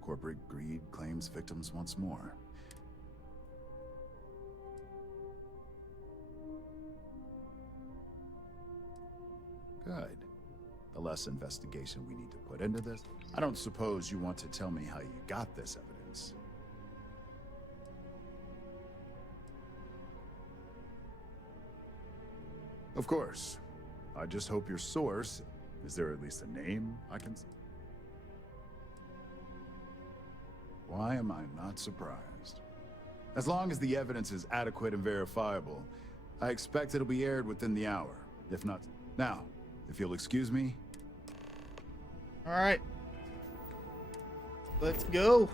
Corporate greed claims victims once more. Good. The less investigation we need to put into this. I don't suppose you want to tell me how you got this evidence. Of course. I just hope your source... Is there at least a name I can... Why am I not surprised? As long as the evidence is adequate and verifiable, I expect it'll be aired within the hour, if not... Now, if you'll excuse me... Alright. Let's go.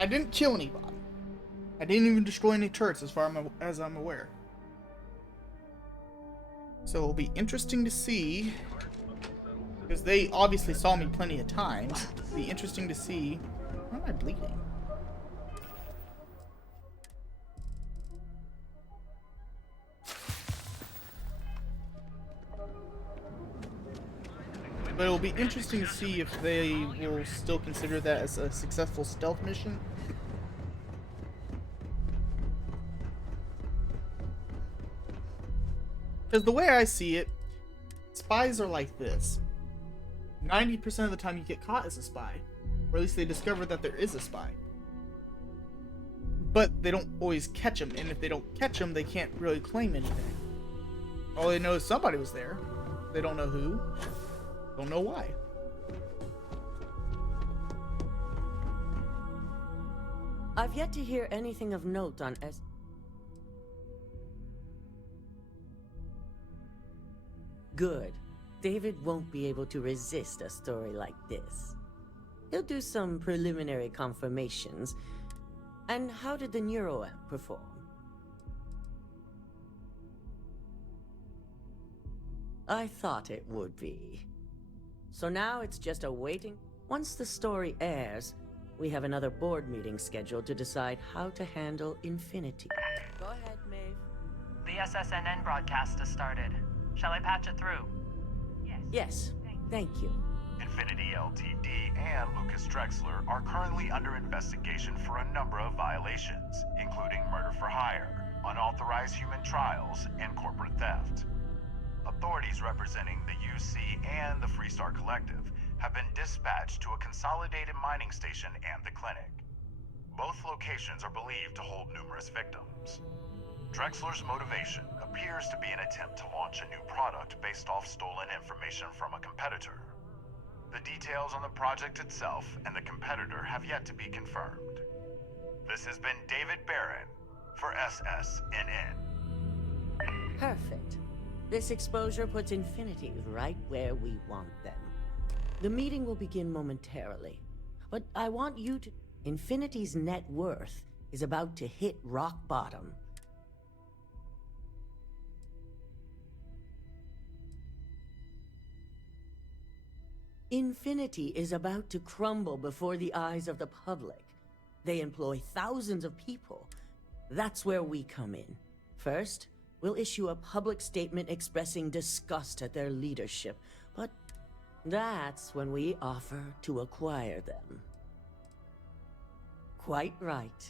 I didn't kill anybody. I didn't even destroy any turrets as far as I'm aware. So it'll be interesting to see, because they obviously saw me plenty of times. It'll be interesting to see. Why am I bleeding? But it'll be interesting to see if they will still consider that as a successful stealth mission. Because the way I see it, spies are like this. 90% of the time you get caught as a spy. Or at least they discover that there is a spy. But they don't always catch them, and if they don't catch them, they can't really claim anything. All they know is somebody was there. They don't know who. Don't know why. I've yet to hear anything of note on Good. David won't be able to resist a story like this. He'll do some preliminary confirmations. And how did the neuroamp perform? I thought it would be. So now it's just a waiting. Once the story airs, we have another board meeting scheduled to decide how to handle Infinity. Go ahead, Maeve. The SSNN broadcast has started. Shall I patch it through? Yes, thank you. Infinity Ltd. and Lucas Drexler are currently under investigation for a number of violations, including murder for hire, unauthorized human trials, and corporate theft. Authorities representing the UC and the Freestar Collective have been dispatched to a consolidated mining station and the clinic. Both locations are believed to hold numerous victims. Drexler's motivation appears to be an attempt to launch a new product based off stolen information from a competitor. The details on the project itself and the competitor have yet to be confirmed. This has been David Barron for SSNN. Perfect. This exposure puts Infinity right where we want them. The meeting will begin momentarily, but I want you to... Infinity's net worth is about to hit rock bottom. Infinity is about to crumble before the eyes of the public. They employ thousands of people. That's where we come in. First, we'll issue a public statement expressing disgust at their leadership, but that's when we offer to acquire them. Quite right.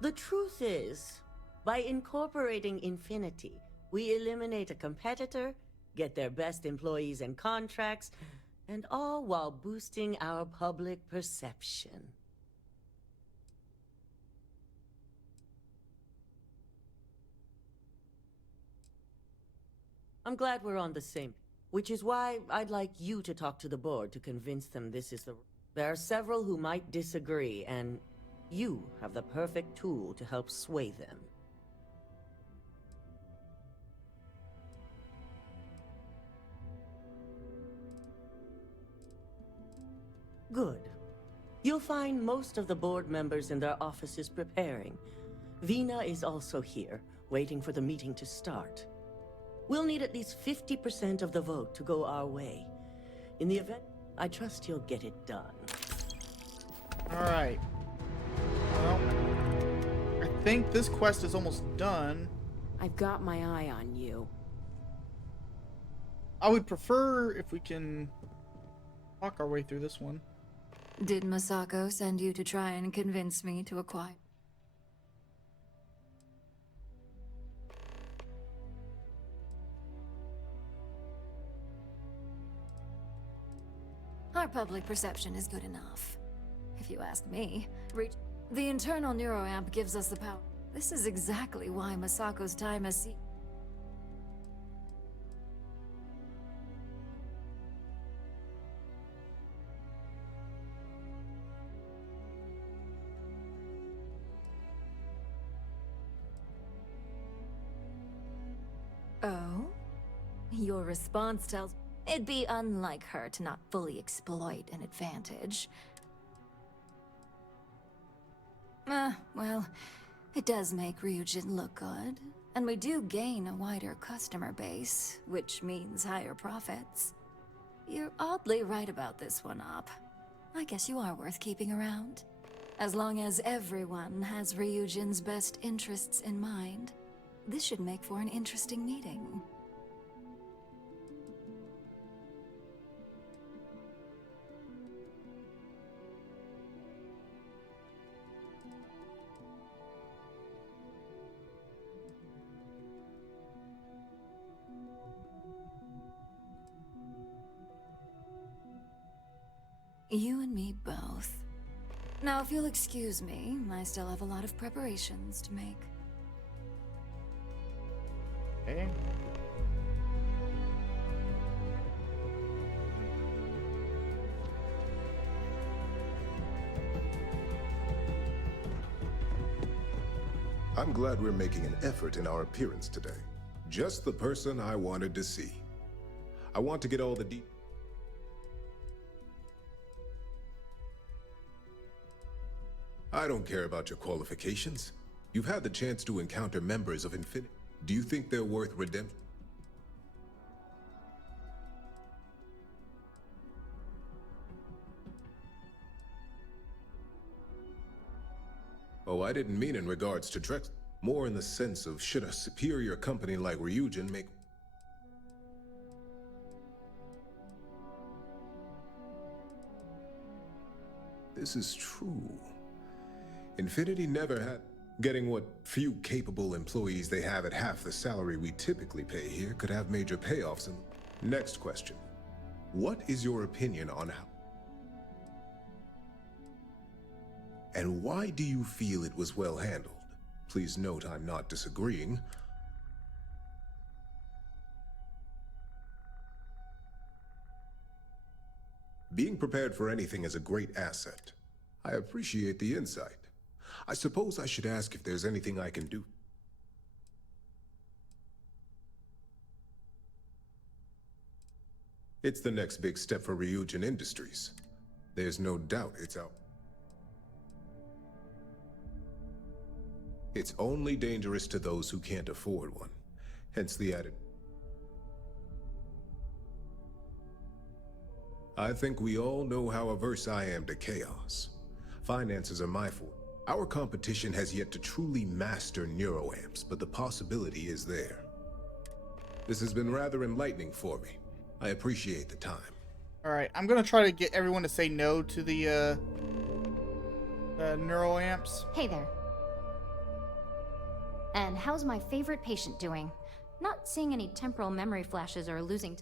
The truth is, by incorporating Infinity, we eliminate a competitor, get their best employees and contracts, and all while boosting our public perception. I'm glad we're on the same. Which is why I'd like you to talk to the board to convince them this is the... There are several who might disagree, and you have the perfect tool to help sway them. Good. You'll find most of the board members in their offices preparing. Vina is also here, waiting for the meeting to start. We'll need at least 50% of the vote to go our way. In the event, I trust you'll get it done. Alright. Well, I think this quest is almost done. I've got my eye on you. I would prefer if we can walk our way through this one. Did Masako send you to try and convince me to acquire? Our public perception is good enough. If you ask me, the internal neuroamp gives us the power. This is exactly why Masako's time has seen. Oh? Your response tells... It'd be unlike her to not fully exploit an advantage. Well, it does make Ryujin look good. And we do gain a wider customer base, which means higher profits. You're oddly right about this one, Op. I guess you are worth keeping around. As long as everyone has Ryujin's best interests in mind. This should make for an interesting meeting. You and me both. Now, if you'll excuse me, I still have a lot of preparations to make. Okay. I'm glad we're making an effort in our appearance today. Just the person I wanted to see. I want to get all the I don't care about your qualifications. You've had the chance to encounter members of Infinity. Do you think they're worth redemption? Oh, I didn't mean in regards to Drex. More in the sense of should a superior company like Ryujin make... This is true. Infinity never had... Getting what few capable employees they have at half the salary we typically pay here could have major payoffs. And next question. What is your opinion on how... And why do you feel it was well handled? Please note I'm not disagreeing. Being prepared for anything is a great asset. I appreciate the insight. I suppose I should ask if there's anything I can do. It's the next big step for Ryujin Industries. There's no doubt it's out. It's only dangerous to those who can't afford one. Hence the added... I think we all know how averse I am to chaos. Finances are my forte. Our competition has yet to truly master neuroamps, but the possibility is there. This has been rather enlightening for me. I appreciate the time. Alright, I'm gonna try to get everyone to say no to the neuroamps. Hey there. And how's my favorite patient doing? Not seeing any temporal memory flashes or losing...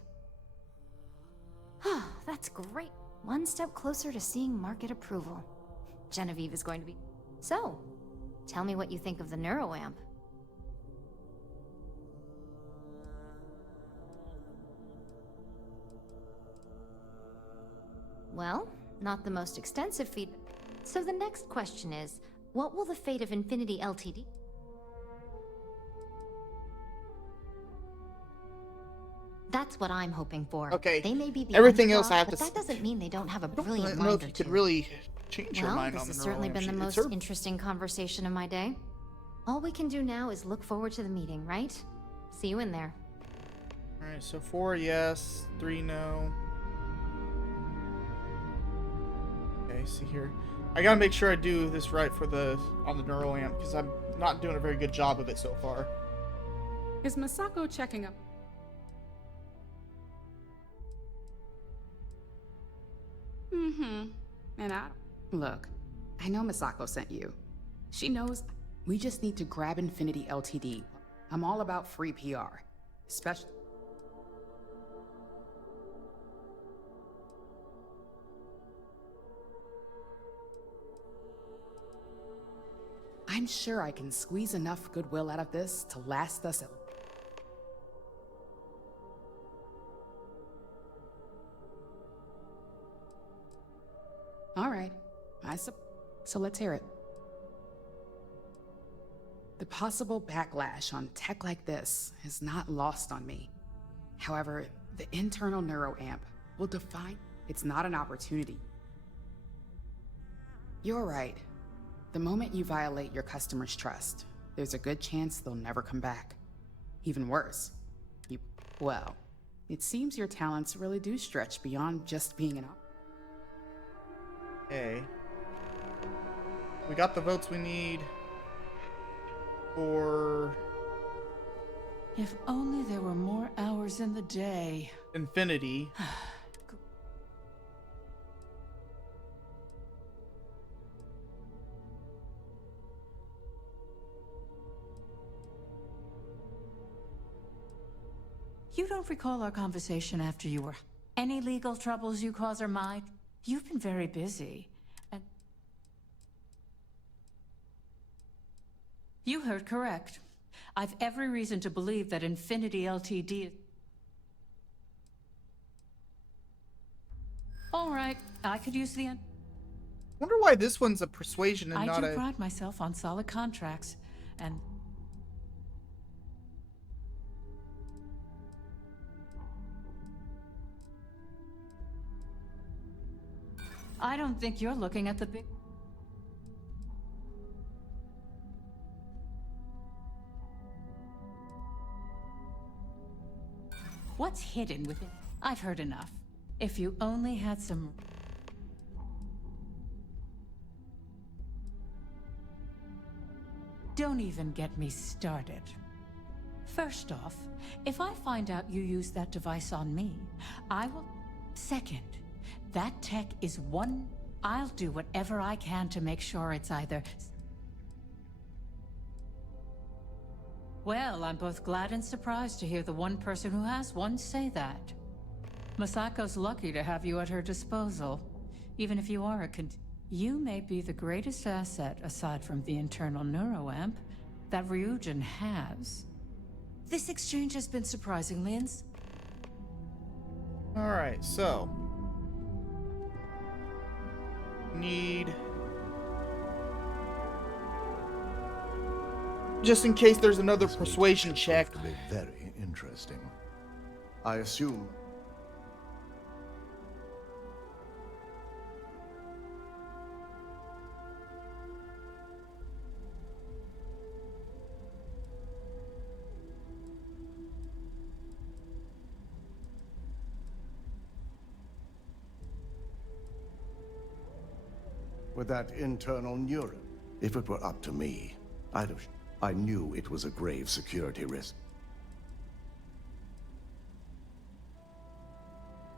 That's great. One step closer to seeing market approval. Genevieve is going to be... So, tell me what you think of the neuroamp. Well, not the most extensive feed. So the next question is, what will the fate of Infinity Ltd? That's what I'm hoping for. Okay. They may be the Everything else underdog, I have but to. that doesn't mean they don't have a I brilliant don't know mind if or you could two. really change your Well, mind this on the has certainly been the neural most interesting conversation of my day. All we can do now is look forward to the meeting, right? See you in there. Alright, so 4 yes, 3 no. Okay, see here. I gotta make sure I do this right for on the neural amp, because I'm not doing a very good job of it so far. Is Masako checking up? And look, I know Masako sent you. She knows we just need to grab Infinity Ltd. I'm all about free PR. Especially. I'm sure I can squeeze enough goodwill out of this to last us. All right, so let's hear it. The possible backlash on tech like this is not lost on me. However, the internal neuroamp will define it's not an opportunity. You're right. The moment you violate your customers' trust, there's a good chance they'll never come back. Even worse, well, it seems your talents really do stretch beyond just being an Okay. We got the votes we need for... If only there were more hours in the day. Infinity. You don't recall our conversation after you were... Any legal troubles you cause are mine? You've been very busy, and... You heard correct. I've every reason to believe that Infinity Ltd... All right, I could use the... Wonder why this one's a persuasion and not I a... do pride myself on solid contracts, and... I don't think you're looking at the big... What's hidden within? I've heard enough. If you only had some... Don't even get me started. First off, if I find out you used that device on me, I will... Second, that tech is one... I'll do whatever I can to make sure it's either... Well, I'm both glad and surprised to hear the one person who has one say that. Masako's lucky to have you at her disposal. Even if you are a you may be the greatest asset, aside from the internal neuroamp, that Ryujin has. This exchange has been surprisingly Alright, so... Need... Just in case there's another persuasion check. Very interesting. I assume... With that internal neuron, if it were up to me, I knew it was a grave security risk.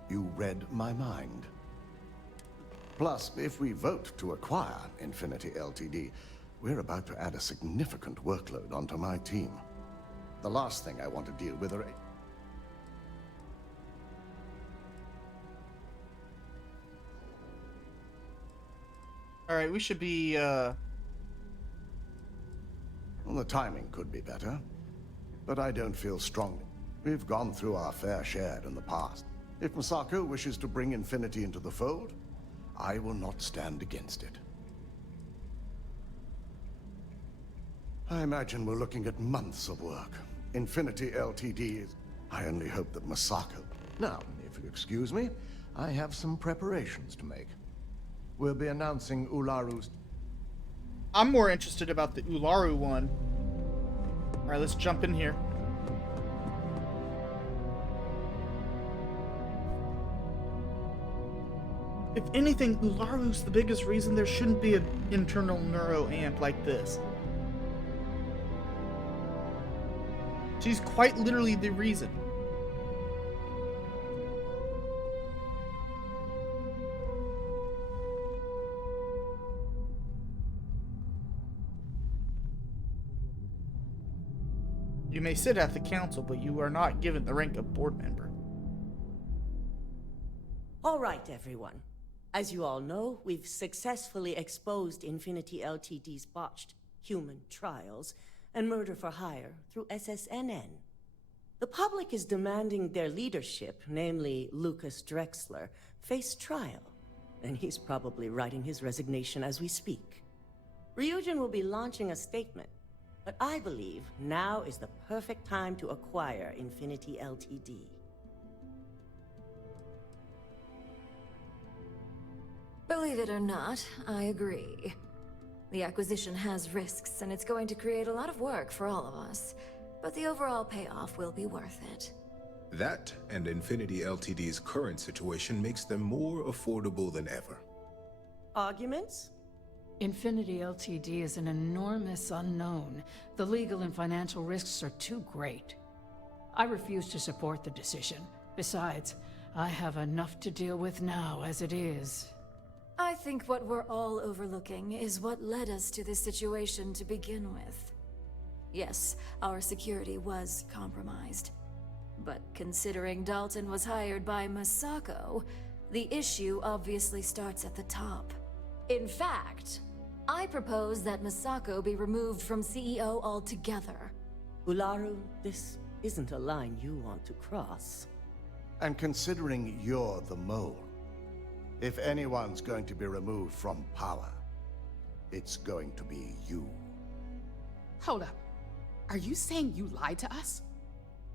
You read my mind. Plus, if we vote to acquire Infinity Ltd., we're about to add a significant workload onto my team. The last thing I want to deal with are... Alright, we should be, Well, the timing could be better, but I don't feel strongly. We've gone through our fair share in the past. If Masako wishes to bring Infinity into the fold, I will not stand against it. I imagine we're looking at months of work. Infinity Ltd is... I only hope that Masako... Now, if you excuse me, I have some preparations to make. We'll be announcing Ularu's... I'm more interested about the Ularu one. Alright, let's jump in here. If anything, Ularu's the biggest reason there shouldn't be an internal neuro amp like this. She's quite literally the reason. You may sit at the council, but you are not given the rank of board member. All right, everyone. As you all know, we've successfully exposed Infinity Ltd's botched human trials and murder for hire through SSNN. The public is demanding their leadership, namely Lucas Drexler, face trial, and he's probably writing his resignation as we speak. Ryujin will be launching a statement, but I believe now is the perfect time to acquire Infinity Ltd. Believe it or not, I agree. The acquisition has risks, and it's going to create a lot of work for all of us. But the overall payoff will be worth it. That and Infinity Ltd's current situation makes them more affordable than ever. Arguments? Infinity Ltd is an enormous unknown. The legal and financial risks are too great. I refuse to support the decision. Besides, I have enough to deal with now as it is. I think what we're all overlooking is what led us to this situation to begin with. Yes, our security was compromised. But considering Dalton was hired by Masako, the issue obviously starts at the top. In fact, I propose that Masako be removed from CEO altogether. Ularu, this isn't a line you want to cross. And considering you're the mole, if anyone's going to be removed from power, it's going to be you. Hold up. Are you saying you lied to us?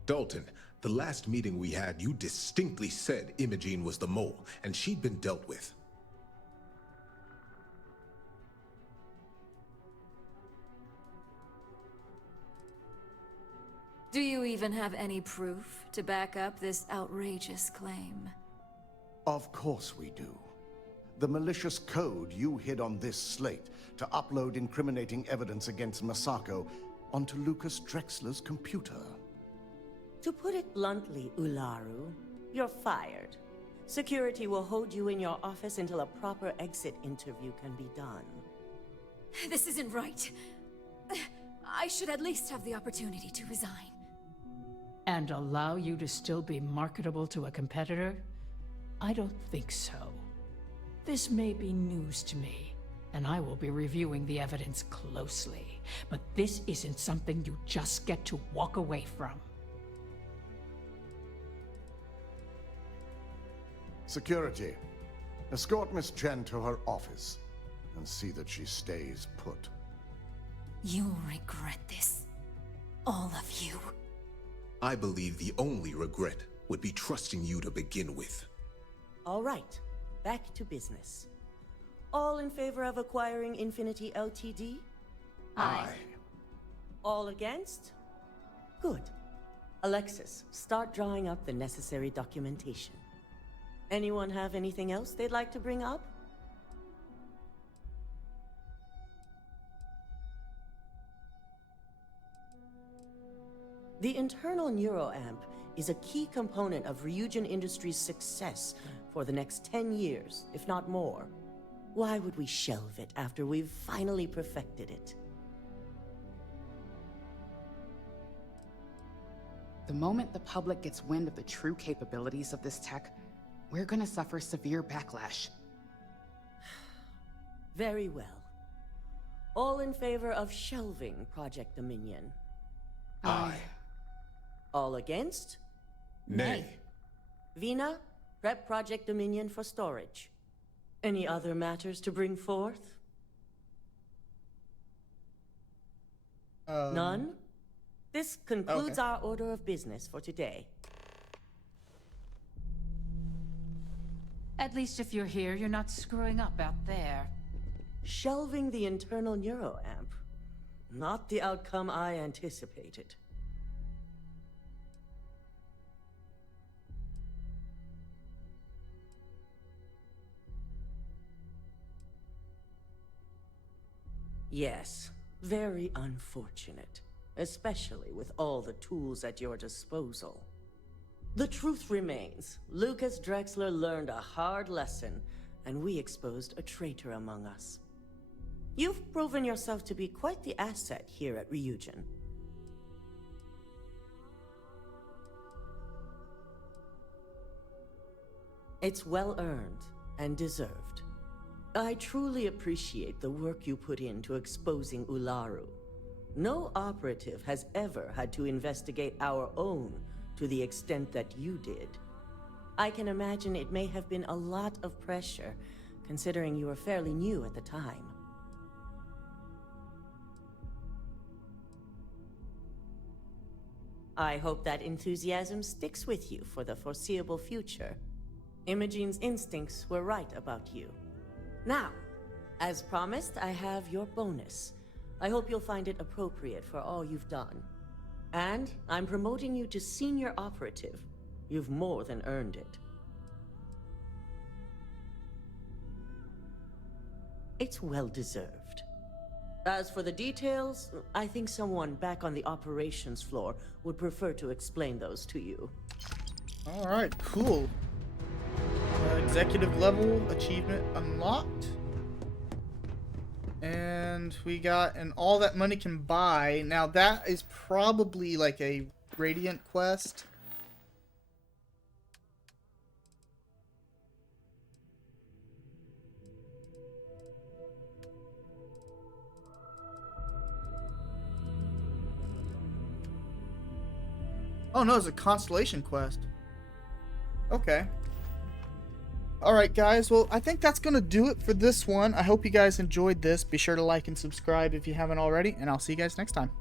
Dalton, the last meeting we had, you distinctly said Imogene was the mole, and she'd been dealt with. Do you even have any proof to back up this outrageous claim? Of course we do. The malicious code you hid on this slate to upload incriminating evidence against Masako onto Lucas Drexler's computer. To put it bluntly, Ularu, you're fired. Security will hold you in your office until a proper exit interview can be done. This isn't right. I should at least have the opportunity to resign. And allow you to still be marketable to a competitor? I don't think so. This may be news to me, and I will be reviewing the evidence closely. But this isn't something you just get to walk away from. Security, escort Miss Chen to her office and see that she stays put. You'll regret this. All of you. I believe the only regret would be trusting you to begin with. All right, back to business. All in favor of acquiring Infinity Ltd? Aye. All against? Good. Alexis, start drawing up the necessary documentation. Anyone have anything else they'd like to bring up? The internal neuroamp is a key component of Ryujin Industries' success for the next 10 years, if not more. Why would we shelve it after we've finally perfected it? The moment the public gets wind of the true capabilities of this tech, we're gonna suffer severe backlash. Very well. All in favor of shelving Project Dominion? Aye. All against? Nay. Vina, prep Project Dominion for storage. Any other matters to bring forth? None? This concludes our order of business for today. At least if you're here, you're not screwing up out there. Shelving the internal neuroamp. Not the outcome I anticipated. Yes, very unfortunate. Especially with all the tools at your disposal. The truth remains, Lucas Drexler learned a hard lesson, and we exposed a traitor among us. You've proven yourself to be quite the asset here at Ryujin. It's well earned and deserved. I truly appreciate the work you put into exposing Ularu. No operative has ever had to investigate our own to the extent that you did. I can imagine it may have been a lot of pressure, considering you were fairly new at the time. I hope that enthusiasm sticks with you for the foreseeable future. Imogene's instincts were right about you. Now, as promised, I have your bonus. I hope you'll find it appropriate for all you've done. And I'm promoting you to senior operative. You've more than earned it. It's well deserved. As for the details, I think someone back on the operations floor would prefer to explain those to you. Alright, cool. Executive level achievement unlocked. And we got an all that money can buy. Now that is probably like a Radiant quest. Oh no, it's a Constellation quest. Okay. Alright guys, well I think that's going to do it for this one. I hope you guys enjoyed this. Be sure to like and subscribe if you haven't already, and I'll see you guys next time.